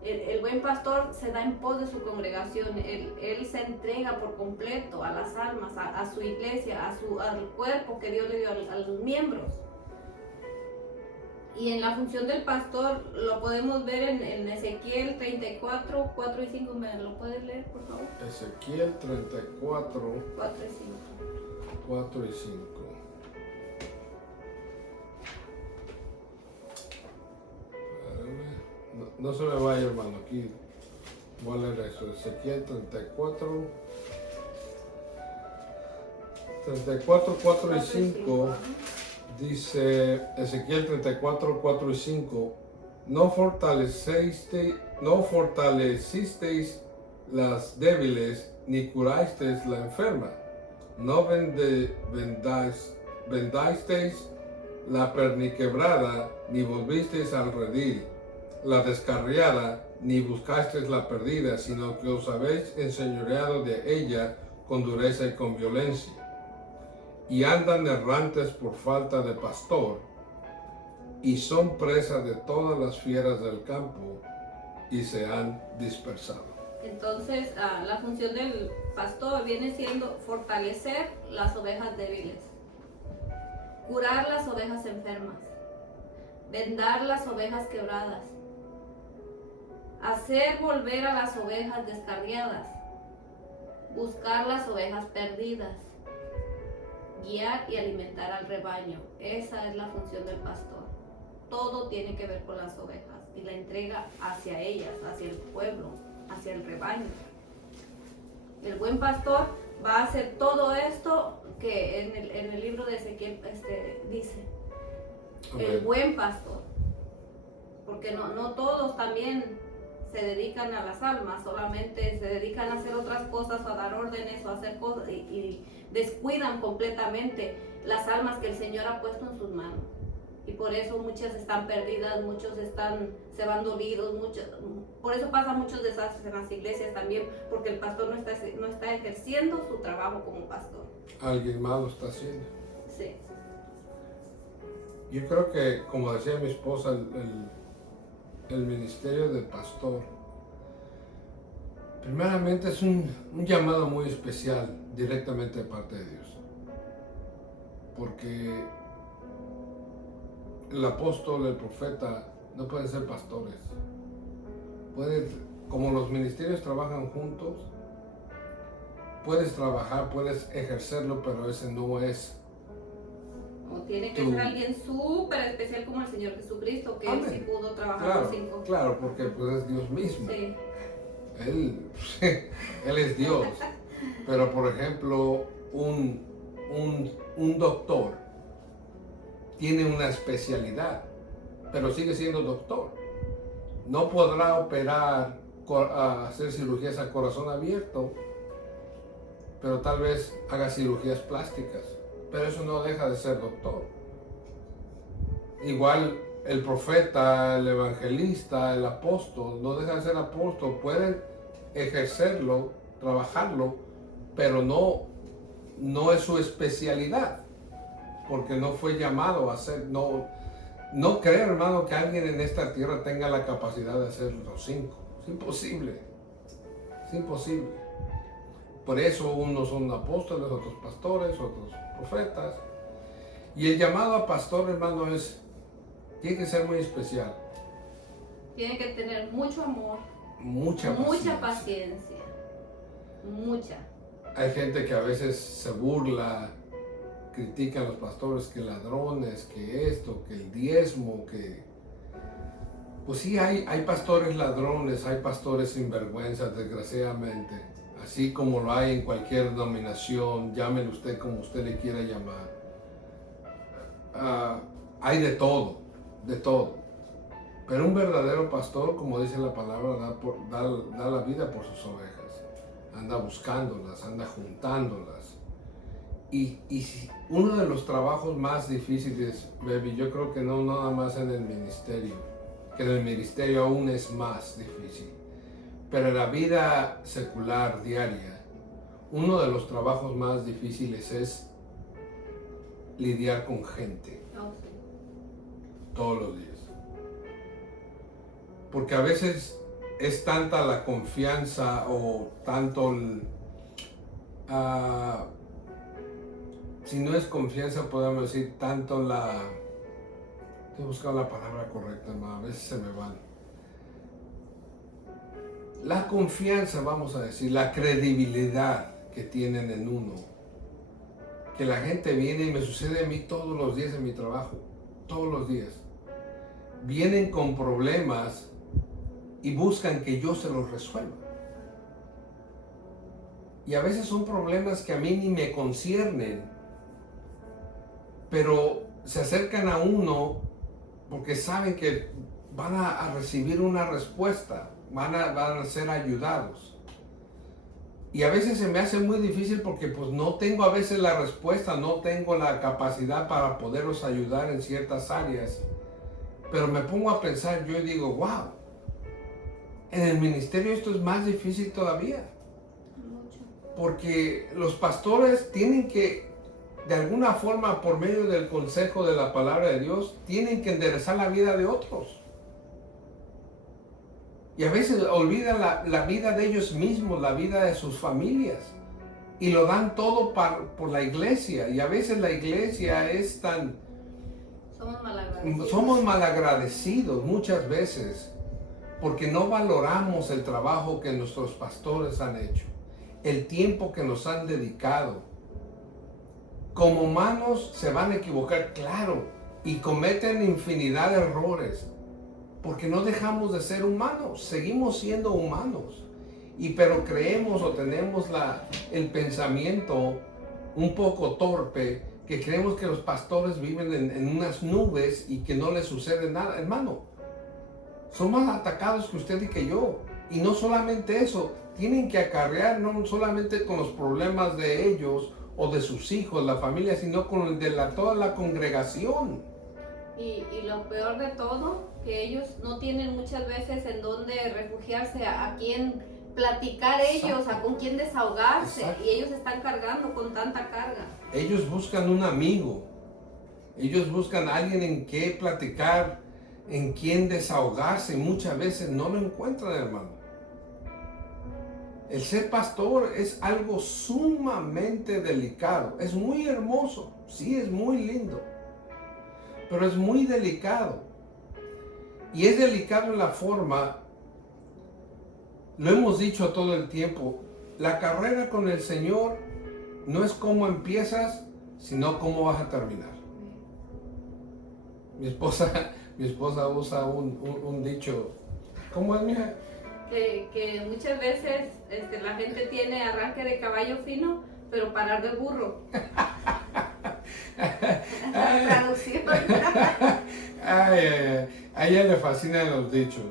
El buen pastor se da en pos de su congregación, él se entrega por completo a las almas, a su iglesia, al cuerpo que Dios le dio a los miembros. Y en la función del pastor lo podemos ver en Ezequiel 34, 4 y 5. ¿Me lo puedes leer, por favor? Ezequiel 34, 4 y 5. 4 y 5. No se me vaya, hermano, aquí voy a leer eso. Ezequiel 34, 4 y 5, dice Ezequiel 34, 4 y 5, no fortalecisteis las débiles, ni curasteis la enferma, no vendasteis la perniquebrada, ni volvisteis al redil la descarriada, ni buscasteis la perdida, sino que os habéis enseñoreado de ella con dureza y con violencia. Y andan errantes por falta de pastor, y son presa de todas las fieras del campo, y se han dispersado. Entonces, la función del pastor viene siendo fortalecer las ovejas débiles, curar las ovejas enfermas, vendar las ovejas quebradas, hacer volver a las ovejas descarriadas, buscar las ovejas perdidas, guiar y alimentar al rebaño. Esa es la función del pastor. Todo tiene que ver con las ovejas y la entrega hacia ellas, hacia el pueblo, hacia el rebaño. El buen pastor va a hacer todo esto que en el libro de Ezequiel dice. El buen pastor. Porque no todos también se dedican a las almas, solamente se dedican a hacer otras cosas o a dar órdenes o a hacer cosas y descuidan completamente las almas que el Señor ha puesto en sus manos. Y por eso muchas están perdidas, muchos se van dolidos, por eso pasan muchos desastres en las iglesias también, porque el pastor no está ejerciendo su trabajo como pastor. Alguien más lo está haciendo. Sí. Yo creo que, como decía mi esposa, el ministerio del pastor, primeramente es un llamado muy especial directamente de parte de Dios. Porque el apóstol, el profeta, no pueden ser pastores. Como los ministerios trabajan juntos, puedes trabajar, puedes ejercerlo, pero ese no es. O tiene que ser alguien súper especial como el Señor Jesucristo, que Él sí pudo trabajar claro, los 5. Claro, porque pues es Dios mismo. Sí. Él es Dios. Pero por ejemplo, un doctor tiene una especialidad, pero sigue siendo doctor. No podrá operar, hacer cirugías a corazón abierto, pero tal vez haga cirugías plásticas. Pero eso no deja de ser doctor. Igual el profeta, el evangelista, el apóstol, no deja de ser apóstol. Pueden ejercerlo, trabajarlo, pero no es su especialidad, porque no fue llamado a hacer. No creo, hermano, que alguien en esta tierra tenga la capacidad de hacer los 5. Es imposible. Es imposible. Por eso unos son apóstoles, otros pastores, otros profetas. Y el llamado a pastor, hermano, tiene que ser muy especial. Tiene que tener mucho amor, mucha paciencia. Mucha. Hay gente que a veces se burla, critica a los pastores, que ladrones, que esto, que el diezmo, que... Pues sí, hay pastores ladrones, hay pastores sinvergüenzas, desgraciadamente. Así como lo hay en cualquier denominación, llámelo usted como usted le quiera llamar. Hay de todo, de todo. Pero un verdadero pastor, como dice la palabra, da la vida por sus ovejas. Anda buscándolas, anda juntándolas. Y uno de los trabajos más difíciles, baby, yo creo que no nada más en el ministerio, que en el ministerio aún es más difícil. Pero en la vida secular, diaria, uno de los trabajos más difíciles es lidiar con gente. Oh, sí. Todos los días. Porque a veces es tanta la confianza o tanto si no es confianza, podemos decir tanto estoy buscando la palabra correcta, a veces se me van. La confianza, vamos a decir, la credibilidad que tienen en uno. Que la gente viene, y me sucede a mí todos los días en mi trabajo, todos los días. Vienen con problemas y buscan que yo se los resuelva. Y a veces son problemas que a mí ni me conciernen, pero se acercan a uno porque saben que van a recibir una respuesta, van a ser ayudados. Y a veces se me hace muy difícil porque pues no tengo a veces la respuesta, no tengo la capacidad para poderlos ayudar en ciertas áreas. Pero me pongo a pensar, yo digo, wow, en el ministerio esto es más difícil todavía. Mucho. Porque los pastores tienen que, de alguna forma, por medio del consejo de la palabra de Dios, tienen que enderezar la vida de otros. Y a veces olvidan la vida de ellos mismos, la vida de sus familias. Y lo dan todo por la iglesia. Y a veces la iglesia es tan... Somos malagradecidos muchas veces porque no valoramos el trabajo que nuestros pastores han hecho, el tiempo que nos han dedicado. Como humanos se van a equivocar, claro, y cometen infinidad de errores, porque no dejamos de ser humanos, seguimos siendo humanos. Pero creemos o tenemos el pensamiento un poco torpe, que creemos que los pastores viven en unas nubes y que no les sucede nada. Hermano, son más atacados que usted y que yo. Y no solamente eso, tienen que acarrear no solamente con los problemas de ellos o de sus hijos, la familia, sino con el de toda la congregación. Y lo peor de todo, que ellos no tienen muchas veces en dónde refugiarse, a quién platicar ellos, Exacto. con quién desahogarse. Exacto. Y ellos están cargando con tanta carga. Ellos buscan un amigo, ellos buscan a alguien en qué platicar, en quien desahogarse. Muchas veces no lo encuentran, hermano. El ser pastor es algo sumamente delicado. Es muy hermoso, sí, es muy lindo, pero es muy delicado. Y es delicado en la forma, lo hemos dicho todo el tiempo, la carrera con el Señor no es cómo empiezas, sino cómo vas a terminar. Mi esposa usa un dicho. ¿Cómo es, mija? Que muchas veces la gente tiene arranque de caballo fino, pero parar de burro. Traducción. A ella le fascinan los dichos.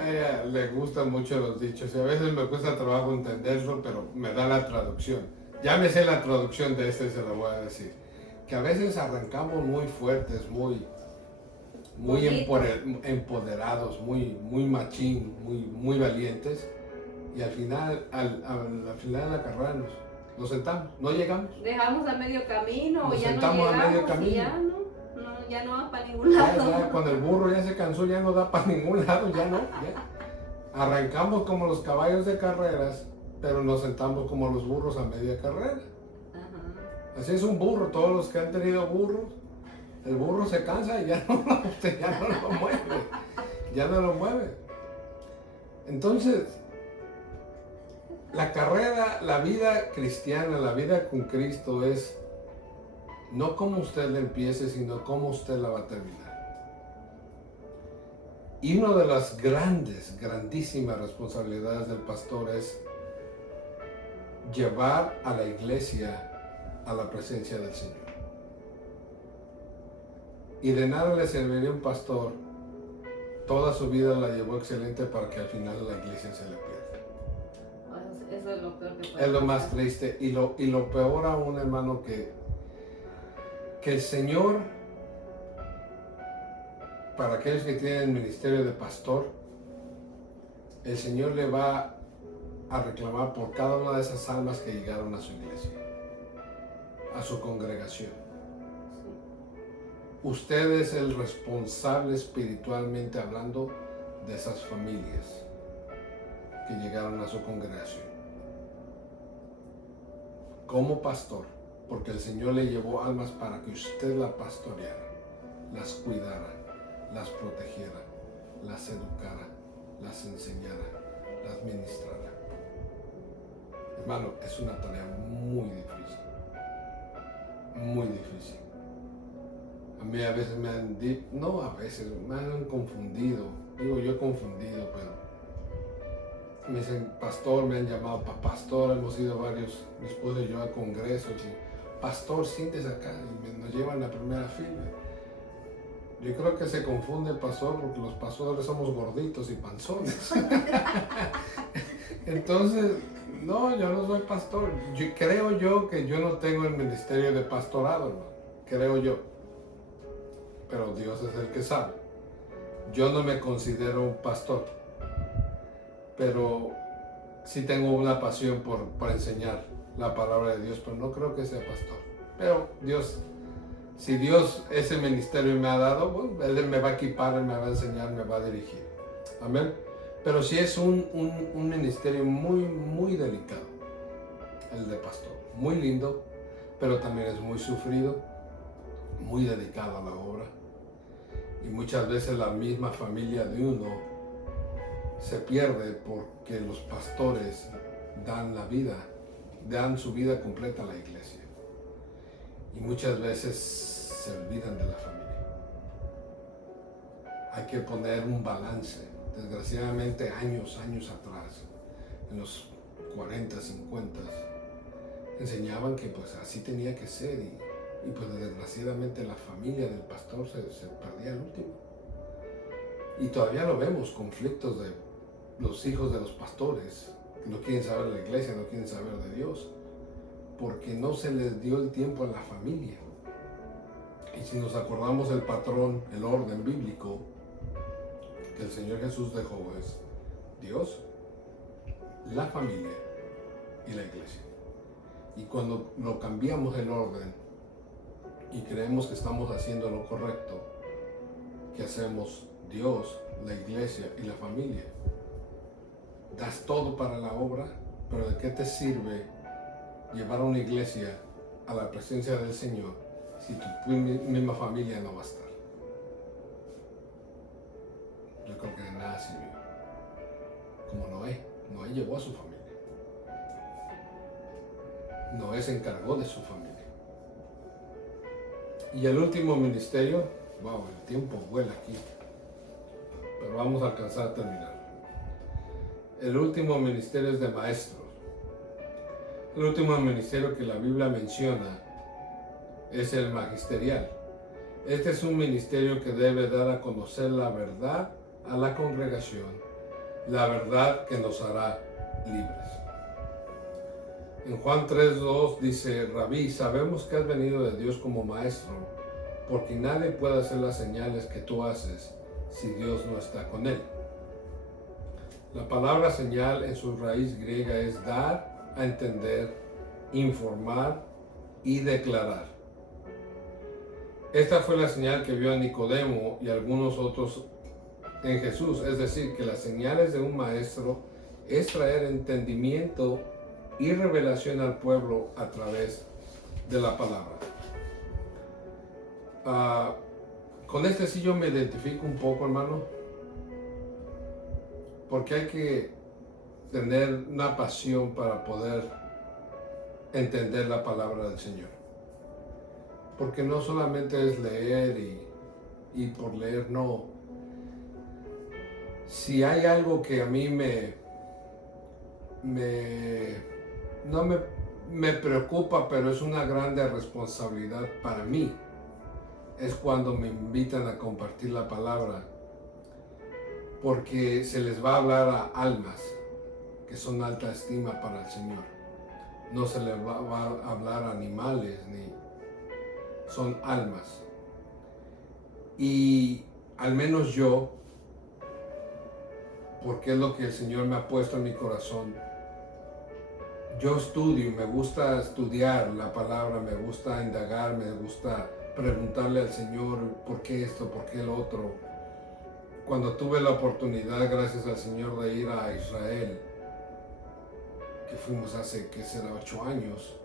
A ella le gustan mucho los dichos. Y a veces me cuesta trabajo entenderlo, pero me da la traducción. Ya me sé la traducción de se la voy a decir. Que a veces arrancamos muy fuertes, muy empoderados, muy machín, muy valientes. Y al final de la carrera nos sentamos, no llegamos. Dejamos a medio camino, Nos ya no sentamos llegamos, a medio camino. y ya no va para ningún lado. Ya, cuando el burro ya se cansó, ya no da para ningún lado, ya no. Ya. Arrancamos como los caballos de carreras, pero nos sentamos como los burros a media carrera. Ajá. Así es un burro, todos los que han tenido burros, el burro se cansa y ya no lo mueve. Ya no lo mueve. Entonces, la carrera, la vida cristiana, la vida con Cristo es no cómo usted la empiece, sino cómo usted la va a terminar. Y una de las grandísimas responsabilidades del pastor es llevar a la iglesia a la presencia del Señor. Y de nada le serviría a un pastor, toda su vida la llevó excelente para que al final la iglesia se le pierda. Eso es lo peor que puede Es lo más pasar. triste y lo peor aún, hermano, que el Señor, para aquellos que tienen el ministerio de pastor, el Señor le va a reclamar por cada una de esas almas que llegaron a su iglesia, a su congregación. Usted es el responsable espiritualmente hablando de esas familias que llegaron a su congregación. Como pastor, porque el Señor le llevó almas para que usted las pastoreara, las cuidara, las protegiera, las educara, las enseñara, las ministrara. Hermano, es una tarea muy difícil, muy difícil. A mí a veces me han confundido, digo yo confundido, pero me dicen pastor, me han llamado pastor, hemos ido varios, mi esposa y yo, a congresos, y pastor, siéntese acá, y nos llevan a la primera fila. Yo creo que se confunde el pastor porque los pastores somos gorditos y panzones. Entonces, no, yo no soy pastor. Creo yo que yo no tengo el ministerio de pastorado, ¿no? Creo yo. Pero Dios es el que sabe. Yo no me considero un pastor, pero sí tengo una pasión por enseñar la palabra de Dios, pero no creo que sea pastor. Pero Dios, si Dios ese ministerio me ha dado, bueno, Él me va a equipar, Él me va a enseñar, me va a dirigir. Amén. Pero sí es un ministerio muy delicado, el de pastor. Muy lindo, pero también es muy sufrido, muy dedicado a la obra. Y muchas veces la misma familia de uno se pierde porque los pastores dan su vida completa a la iglesia. Y muchas veces se olvidan de la familia. Hay que poner un balance. Desgraciadamente años atrás, en los 40, 50, enseñaban que pues así tenía que ser y pues desgraciadamente la familia del pastor se perdía al último. Y todavía lo vemos, conflictos de los hijos de los pastores, que no quieren saber de la iglesia, no quieren saber de Dios, porque no se les dio el tiempo a la familia. Y si nos acordamos el patrón, el orden bíblico que el Señor Jesús dejó es Dios, la familia y la iglesia. Y cuando lo cambiamos el orden y creemos que estamos haciendo lo correcto, que hacemos Dios, la iglesia y la familia, das todo para la obra, pero ¿de qué te sirve llevar a una iglesia a la presencia del Señor si tu misma familia no va a estar? Yo creo que de nada sirvió. Como Noé llevó a su familia. Noé se encargó de su familia. Y el último ministerio, wow, el tiempo vuela aquí, pero vamos a alcanzar a terminar. El último ministerio es de maestros. El último ministerio que la Biblia menciona es el magisterial. Este es un ministerio que debe dar a conocer la verdad a la congregación, la verdad que nos hará libres. En Juan 3:2 dice: Rabí, sabemos que has venido de Dios como maestro, porque nadie puede hacer las señales que tú haces si Dios no está con él. La palabra señal en su raíz griega es dar a entender, informar y declarar. Esta fue la señal que vio a Nicodemo y algunos otros en Jesús, es decir, que las señales de un maestro es traer entendimiento y revelación al pueblo a través de la palabra. Con este sí yo me identifico un poco, hermano, porque hay que tener una pasión para poder entender la palabra del Señor. Porque no solamente es leer y por leer, no. Si hay algo que a mí no me preocupa, pero es una grande responsabilidad para mí, es cuando me invitan a compartir la palabra, porque se les va a hablar a almas que son alta estima para el Señor. No se les va a hablar a animales, ni son almas. Y al menos yo, porque es lo que el Señor me ha puesto en mi corazón, yo estudio, me gusta estudiar la palabra, me gusta indagar, me gusta preguntarle al Señor por qué esto, por qué lo otro. Cuando tuve la oportunidad, gracias al Señor, de ir a Israel, que fuimos hace, ¿qué será?, 8 años,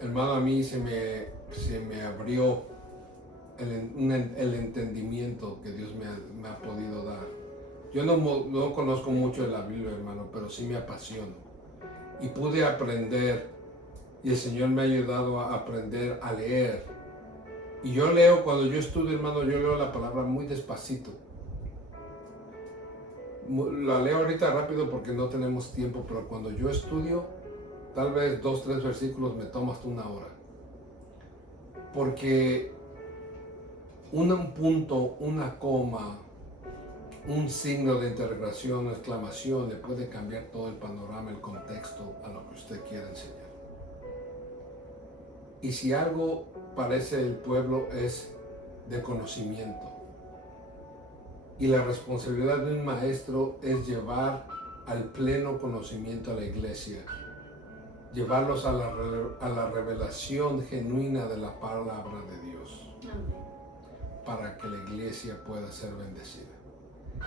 hermano, a mí se me abrió el entendimiento que Dios me ha podido dar. Yo no conozco mucho de la Biblia, hermano, pero sí me apasiono. Y pude aprender, y el Señor me ha ayudado a aprender a leer. Y yo leo, cuando yo estudio, hermano, yo leo la palabra muy despacito. La leo ahorita rápido porque no tenemos tiempo, pero cuando yo estudio, tal vez 2, 3 versículos me toma hasta 1 hora. Porque un punto, una coma, un signo de interrogación, exclamación, le puede cambiar todo el panorama, el contexto a lo que usted quiera enseñar. Y si algo parece el pueblo es de conocimiento. Y la responsabilidad de un maestro es llevar al pleno conocimiento a la iglesia, llevarlos a la revelación genuina de la palabra de Dios, para que la iglesia pueda ser bendecida.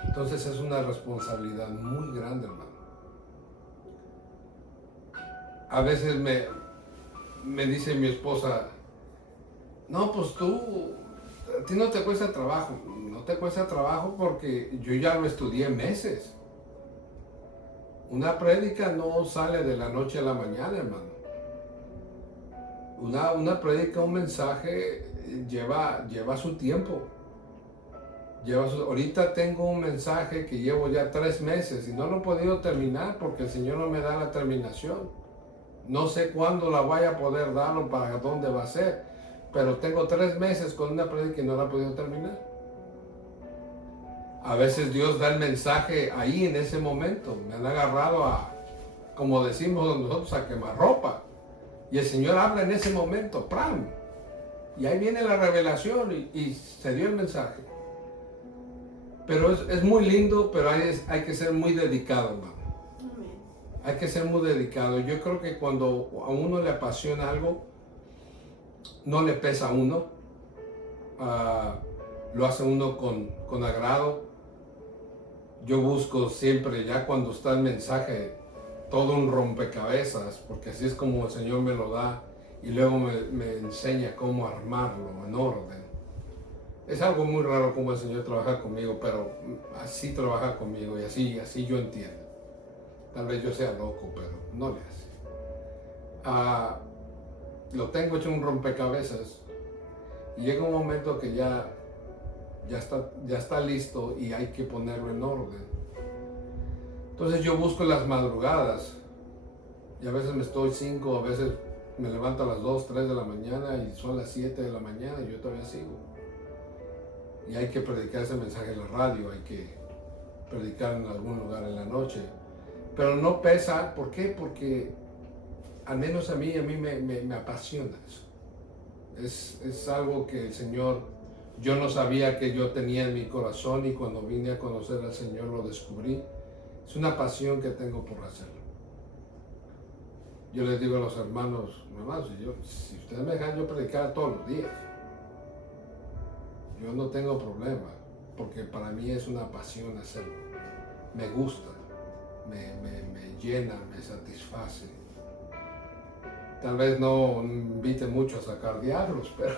Entonces es una responsabilidad muy grande, hermano. A veces me dice mi esposa, no, pues a ti no te cuesta trabajo. No te cuesta trabajo porque yo ya lo estudié meses. Una prédica no sale de la noche a la mañana, hermano. Una prédica, un mensaje lleva su tiempo. Ahorita tengo un mensaje que llevo ya 3 meses y no lo he podido terminar porque el Señor no me da la terminación. No sé cuándo la vaya a poder dar o para dónde va a ser, pero tengo 3 meses con una prédica y no la he podido terminar. A veces Dios da el mensaje ahí en ese momento. Me han agarrado como decimos nosotros, a quemarropa. Y el Señor habla en ese momento, ¡pram! Y ahí viene la revelación y se dio el mensaje. Pero es muy lindo, pero hay que ser muy dedicado, hermano. Hay que ser muy dedicado. Yo creo que cuando a uno le apasiona algo, no le pesa a uno. Lo hace uno con agrado. Yo busco siempre, ya cuando está el mensaje, todo un rompecabezas, porque así es como el Señor me lo da y luego me enseña cómo armarlo en orden. Es algo muy raro como el Señor trabaja conmigo, pero así trabaja conmigo y así yo entiendo. Tal vez yo sea loco, pero no le hace. Lo tengo hecho un rompecabezas y llega un momento que ya está listo y hay que ponerlo en orden. Entonces yo busco las madrugadas y a veces me estoy 5, a veces me levanto a las 2, 3 de la mañana y son las 7 de la mañana y yo todavía sigo. Y hay que predicar ese mensaje en la radio, hay que predicar en algún lugar en la noche. Pero no pesa, ¿por qué? Porque al menos a mí me apasiona eso. Es algo que el Señor, yo no sabía que yo tenía en mi corazón y cuando vine a conocer al Señor lo descubrí. Es una pasión que tengo por hacerlo. Yo les digo a los hermanos, si ustedes me dejan yo predicar todos los días, yo no tengo problema, porque para mí es una pasión hacerlo. Me gusta, me llena, me satisface. Tal vez no me invite mucho a sacar diablos, pero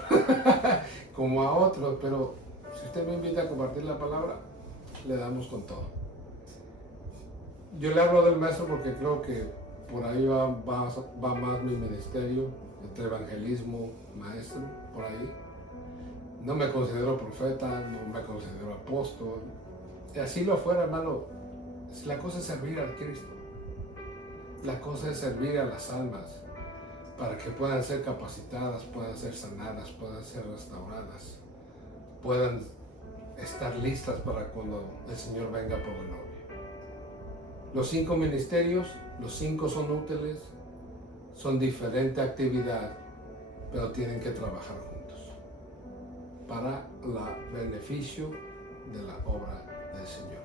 como a otros, pero si usted me invita a compartir la palabra, le damos con todo. Yo le hablo del maestro porque creo que por ahí va más mi ministerio, entre evangelismo, maestro, por ahí. No me considero profeta, no me considero apóstol. Y así lo fuera, hermano. La cosa es servir al Cristo. La cosa es servir a las almas para que puedan ser capacitadas, puedan ser sanadas, puedan ser restauradas, puedan estar listas para cuando el Señor venga por la novia. Los 5 ministerios, los 5 son útiles, son diferente actividad, pero tienen que trabajar juntos para el beneficio de la obra del Señor,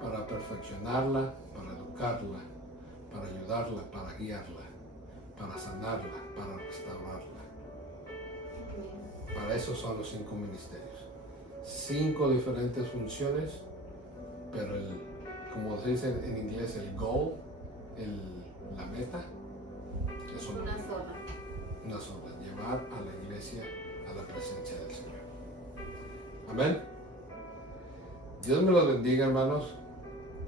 para perfeccionarla, para educarla, para ayudarla, para guiarla, para sanarla, para restaurarla. Para eso son los 5 ministerios. 5 diferentes funciones, pero como se dice en inglés, el goal, la meta, es una sola. Una sola, llevar a la iglesia a la presencia del Señor. Amén. Dios me los bendiga, hermanos.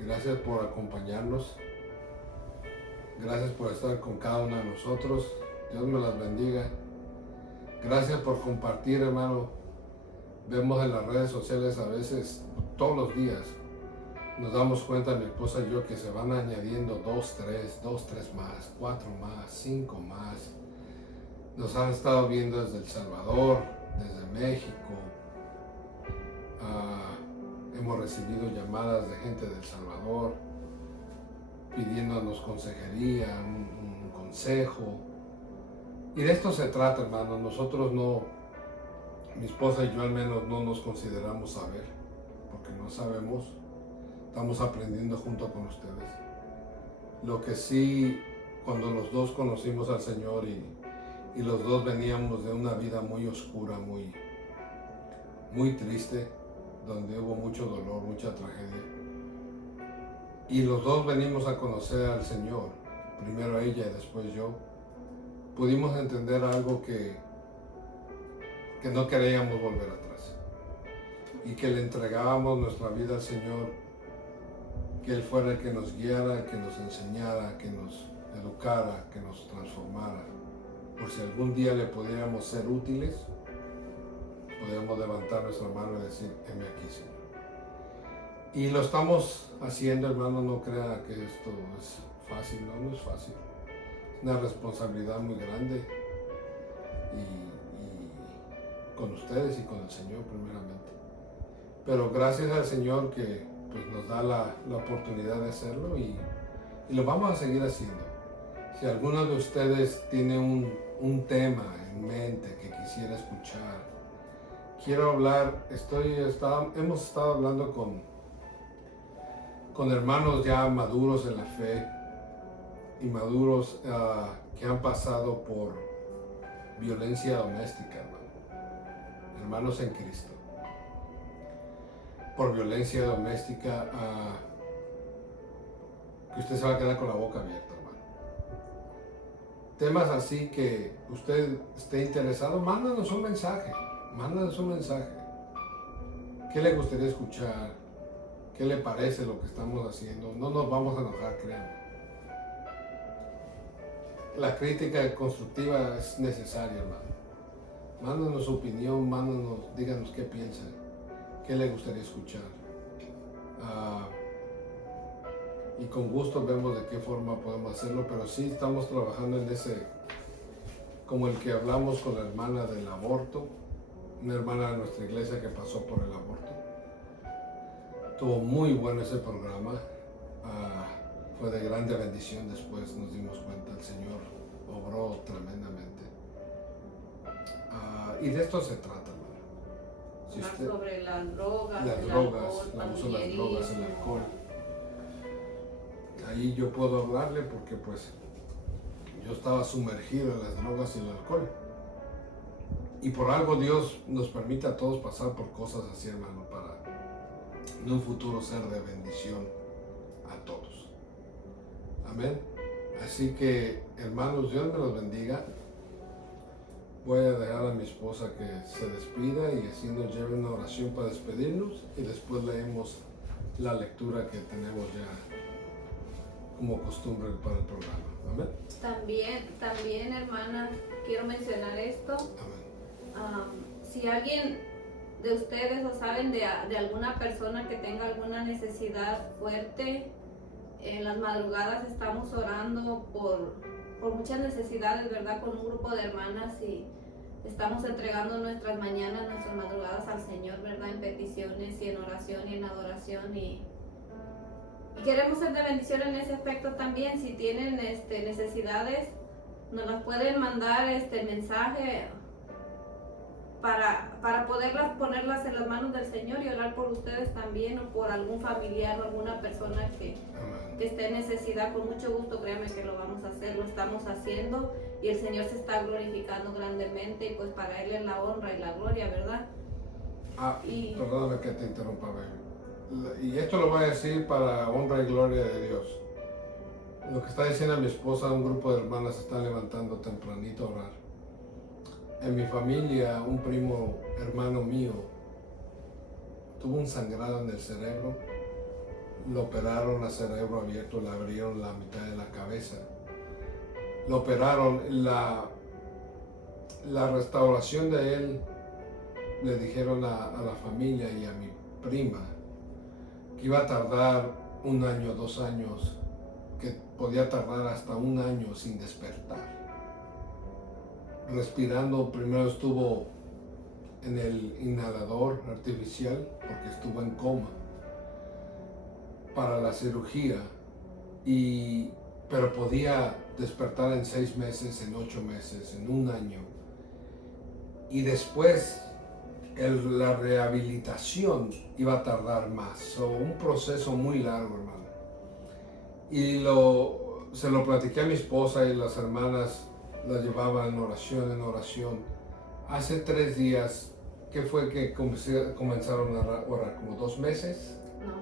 Gracias por acompañarnos. Gracias por estar con cada uno de nosotros. Dios me las bendiga. Gracias por compartir, hermano. Vemos en las redes sociales a veces, todos los días, nos damos cuenta, mi esposa y yo, que se van añadiendo 2, 3 más, 4 más, 5 más. Nos han estado viendo desde El Salvador, desde México. Hemos recibido llamadas de gente de El Salvador pidiéndonos consejería, un consejo. Y de esto se trata, hermano. Nosotros no, mi esposa y yo al menos, no nos consideramos saber, porque no sabemos. Estamos aprendiendo junto con ustedes. Lo que sí, cuando los dos conocimos al Señor y los dos veníamos de una vida muy oscura, muy triste, donde hubo mucho dolor, mucha tragedia. Y los dos venimos a conocer al Señor, primero ella y después yo. Pudimos entender algo que no queríamos volver atrás y que le entregábamos nuestra vida al Señor, que Él fuera el que nos guiara, que nos enseñara, que nos educara, que nos transformara. Por si algún día le pudiéramos ser útiles, podíamos levantar nuestra mano y decir, heme aquí, Señor. Y lo estamos haciendo, hermano, no crea que esto es fácil, no es fácil. Es una responsabilidad muy grande y con ustedes y con el Señor primeramente. Pero gracias al Señor que pues, nos da la oportunidad de hacerlo y lo vamos a seguir haciendo. Si alguno de ustedes tiene un tema en mente que quisiera escuchar, quiero hablar, hemos estado hablando con hermanos ya maduros en la fe y maduros que han pasado por violencia doméstica, hermanos en Cristo, por violencia doméstica, que usted se va a quedar con la boca abierta, hermano. Temas así que usted esté interesado, mándanos un mensaje. ¿Qué le gustaría escuchar? ¿Qué le parece lo que estamos haciendo? No nos vamos a enojar, créanme. La crítica constructiva es necesaria, hermano. Mándanos su opinión, díganos qué piensan, qué le gustaría escuchar. Y con gusto vemos de qué forma podemos hacerlo, pero sí estamos trabajando en ese, como el que hablamos con la hermana del aborto, una hermana de nuestra iglesia que pasó por el aborto. Estuvo muy bueno ese programa, fue de grande bendición. Después nos dimos cuenta, el Señor obró tremendamente. Y de esto se trata, hermano. Si sobre las drogas, el abuso de las drogas, el alcohol. Ahí yo puedo hablarle porque pues yo estaba sumergido en las drogas y el alcohol. Y por algo Dios nos permite a todos pasar por cosas así, hermano, para en un futuro ser de bendición a todos. Amén. Así que, hermanos, Dios me los bendiga. Voy a dejar a mi esposa que se despida y así nos lleve una oración para despedirnos y después leemos la lectura que tenemos ya como costumbre para el programa. Amén. También, hermanas, quiero mencionar esto. Amén. Si alguien de ustedes o saben de alguna persona que tenga alguna necesidad fuerte, en las madrugadas estamos orando por muchas necesidades, ¿verdad? Con un grupo de hermanas y estamos entregando nuestras mañanas, nuestras madrugadas al Señor, ¿verdad? En peticiones y en oración y en adoración y queremos ser de bendición en ese aspecto también. Si tienen necesidades, nos las pueden mandar mensaje para poderlas ponerlas en las manos del Señor y orar por ustedes también o por algún familiar o alguna persona que esté en necesidad. Con mucho gusto, créanme que lo vamos a hacer, lo estamos haciendo y el Señor se está glorificando grandemente y pues para Él es la honra y la gloria, ¿verdad? Perdóname que te interrumpa, baby. Y esto lo voy a decir para honra y gloria de Dios. Lo que está diciendo a mi esposa, un grupo de hermanas se están levantando tempranito a orar. En mi familia, un primo hermano mío tuvo un sangrado en el cerebro. Lo operaron a cerebro abierto, le abrieron la mitad de la cabeza. Lo operaron, la restauración de él, le dijeron a la familia y a mi prima que iba a tardar 1 año, 2 años, que podía tardar hasta 1 año sin despertar. Respirando, primero estuvo en el inhalador artificial porque estuvo en coma para la cirugía, pero podía despertar en 6 meses, en 8 meses, en 1 año. Y después la rehabilitación iba a tardar más, un proceso muy largo, hermano. Y se lo platiqué a mi esposa y las hermanas la llevaban en oración. Hace 3 días ¿Qué fue que comenzaron a orar? ¿Como 2 meses? No,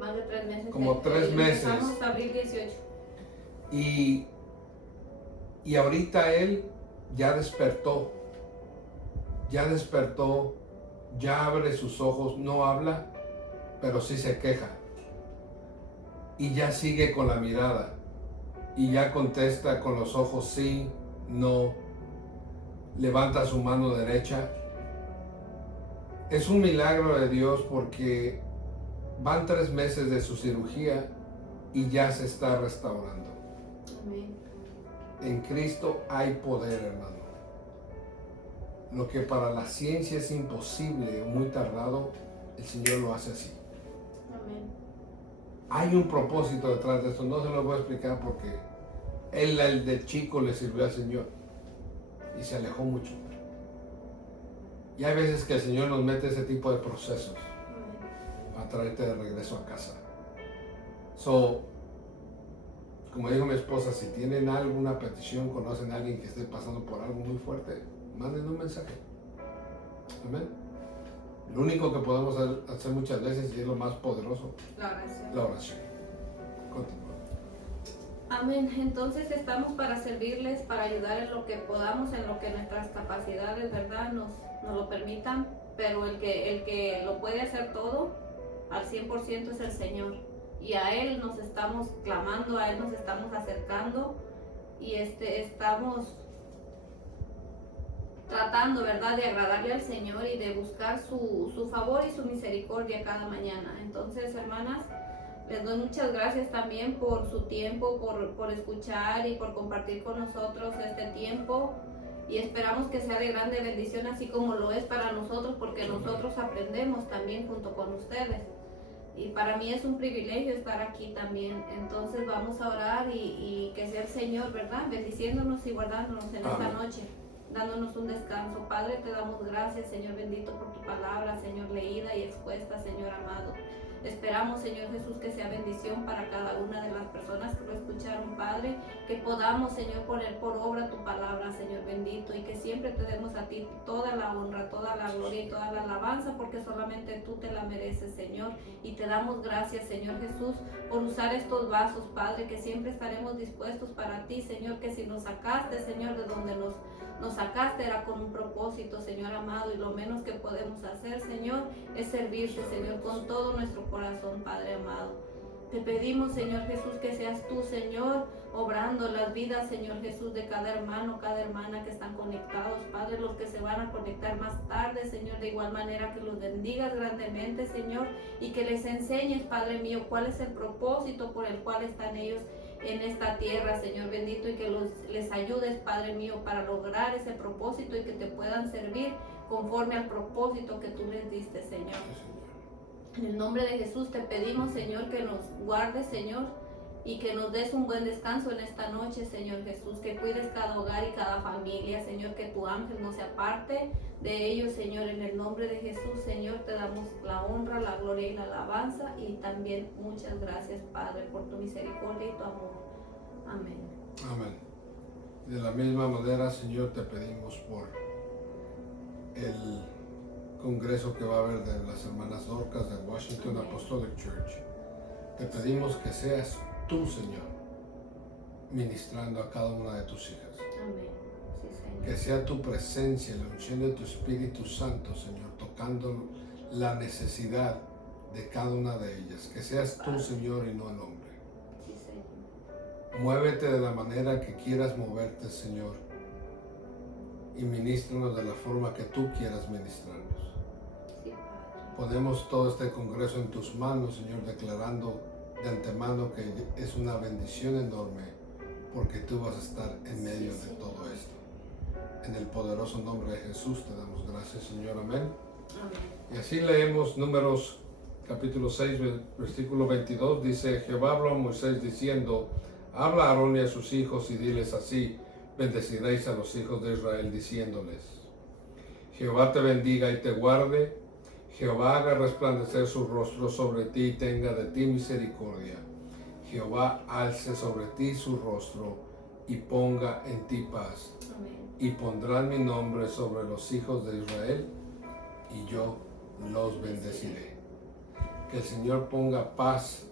más de 3 meses. Como 3 meses. Empezamos abril 18. Y ahorita él ya despertó, ya abre sus ojos, no habla, pero sí se queja. Y ya sigue con la mirada. Y ya contesta con los ojos sí, no. Levanta su mano derecha. Es un milagro de Dios porque van 3 meses de su cirugía y ya se está restaurando. Amén. En Cristo hay poder, hermano. Lo que para la ciencia es imposible o muy tardado, el Señor lo hace así. Amén. Hay un propósito detrás de esto, no se lo voy a explicar porque él, el de chico, le sirvió al Señor y se alejó mucho. Y hay veces que el Señor nos mete ese tipo de procesos para traerte de regreso a casa. Como dijo mi esposa, si tienen alguna petición, conocen a alguien que esté pasando por algo muy fuerte, manden un mensaje. Amén. Lo único que podemos hacer muchas veces, y es lo más poderoso, la oración. Continúa. Amén. Entonces estamos para servirles, para ayudar en lo que podamos, en lo que nuestras capacidades, ¿verdad?, nos lo permitan. Pero el que lo puede hacer todo al 100% es el Señor. Y a Él nos estamos clamando, a Él nos estamos acercando y estamos tratando, ¿verdad?, de agradarle al Señor y de buscar su favor y su misericordia cada mañana. Entonces, hermanas, les doy muchas gracias también por su tiempo, por escuchar y por compartir con nosotros este tiempo. Y esperamos que sea de grande bendición, así como lo es para nosotros, porque nosotros aprendemos también junto con ustedes. Y para mí es un privilegio estar aquí también. Entonces vamos a orar y que sea el Señor, ¿verdad?, bendiciéndonos y guardándonos en esta noche, dándonos un descanso. Padre, te damos gracias, Señor bendito, por tu palabra, Señor, leída y expuesta, Señor amado. Esperamos, Señor Jesús, que sea bendición para cada una de las personas que lo escucharon, Padre, que podamos, Señor, poner por obra tu palabra, Señor bendito, y que siempre te demos a ti toda la honra, toda la gloria y toda la alabanza, porque solamente tú te la mereces, Señor. Y te damos gracias, Señor Jesús, por usar estos vasos, Padre, que siempre estaremos dispuestos para ti, Señor, que si nos sacaste, Señor, de donde nos sacaste era con un propósito, Señor amado, y lo menos que podemos hacer, Señor, es servirte, Señor, con todo nuestro corazón, Padre amado. Te pedimos, Señor Jesús, que seas tú, Señor, obrando las vidas, Señor Jesús, de cada hermano, cada hermana que están conectados, Padre, los que se van a conectar más tarde, Señor, de igual manera que los bendigas grandemente, Señor, y que les enseñes, Padre mío, cuál es el propósito por el cual están ellos en esta tierra, Señor bendito, y que les ayudes, Padre mío, para lograr ese propósito y que te puedan servir conforme al propósito que tú les diste, Señor. En el nombre de Jesús te pedimos, Señor, que nos guardes, Señor, y que nos des un buen descanso en esta noche, Señor Jesús, que cuides cada hogar y cada familia, Señor, que tu ángel no se aparte de ellos, Señor. En el nombre de Jesús, Señor, te damos la honra, la gloria y la alabanza, y también muchas gracias, Padre, por tu misericordia y tu amor. Amén. Amén. De la misma manera, Señor, te pedimos por el congreso que va a haber de las hermanas Dorcas de Washington Apostolic Church. Te pedimos que seas tú, Señor, ministrando a cada una de tus hijas. Amén. Sí, Señor. Que sea tu presencia, la unción de tu Espíritu Santo, Señor, tocando la necesidad de cada una de ellas. Que seas tú, Señor, y no el hombre. Sí, Señor. Muévete de la manera que quieras moverte, Señor, y ministranos de la forma que tú quieras ministrarnos. Sí, Padre. Ponemos todo este congreso en tus manos, Señor, declarando de antemano que es una bendición enorme, porque tú vas a estar en medio de todo esto. En el poderoso nombre de Jesús te damos gracias, Señor. Amén. Amén. Y así leemos Números capítulo 6, versículo 22. Dice: Jehová habló a Moisés diciendo: habla a Aarón y a sus hijos y diles así: bendeciréis a los hijos de Israel, diciéndoles: Jehová te bendiga y te guarde. Jehová haga resplandecer su rostro sobre ti y tenga de ti misericordia. Jehová alce sobre ti su rostro y ponga en ti paz. Amén. Y pondrán mi nombre sobre los hijos de Israel y yo los bendeciré. Que el Señor ponga paz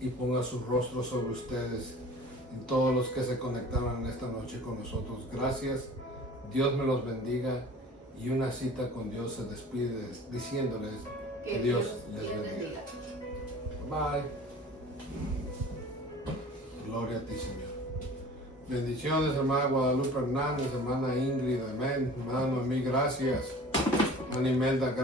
y ponga su rostro sobre ustedes y todos los que se conectaron en esta noche con nosotros. Gracias, Dios me los bendiga, y una cita con Dios se despide diciéndoles que Dios les bendiga. Bye. Gloria a ti, Señor. Bendiciones, hermana Guadalupe Hernández, hermana Ingrid, amén. Hermano, a mí, gracias. Hermana Imelda, gracias.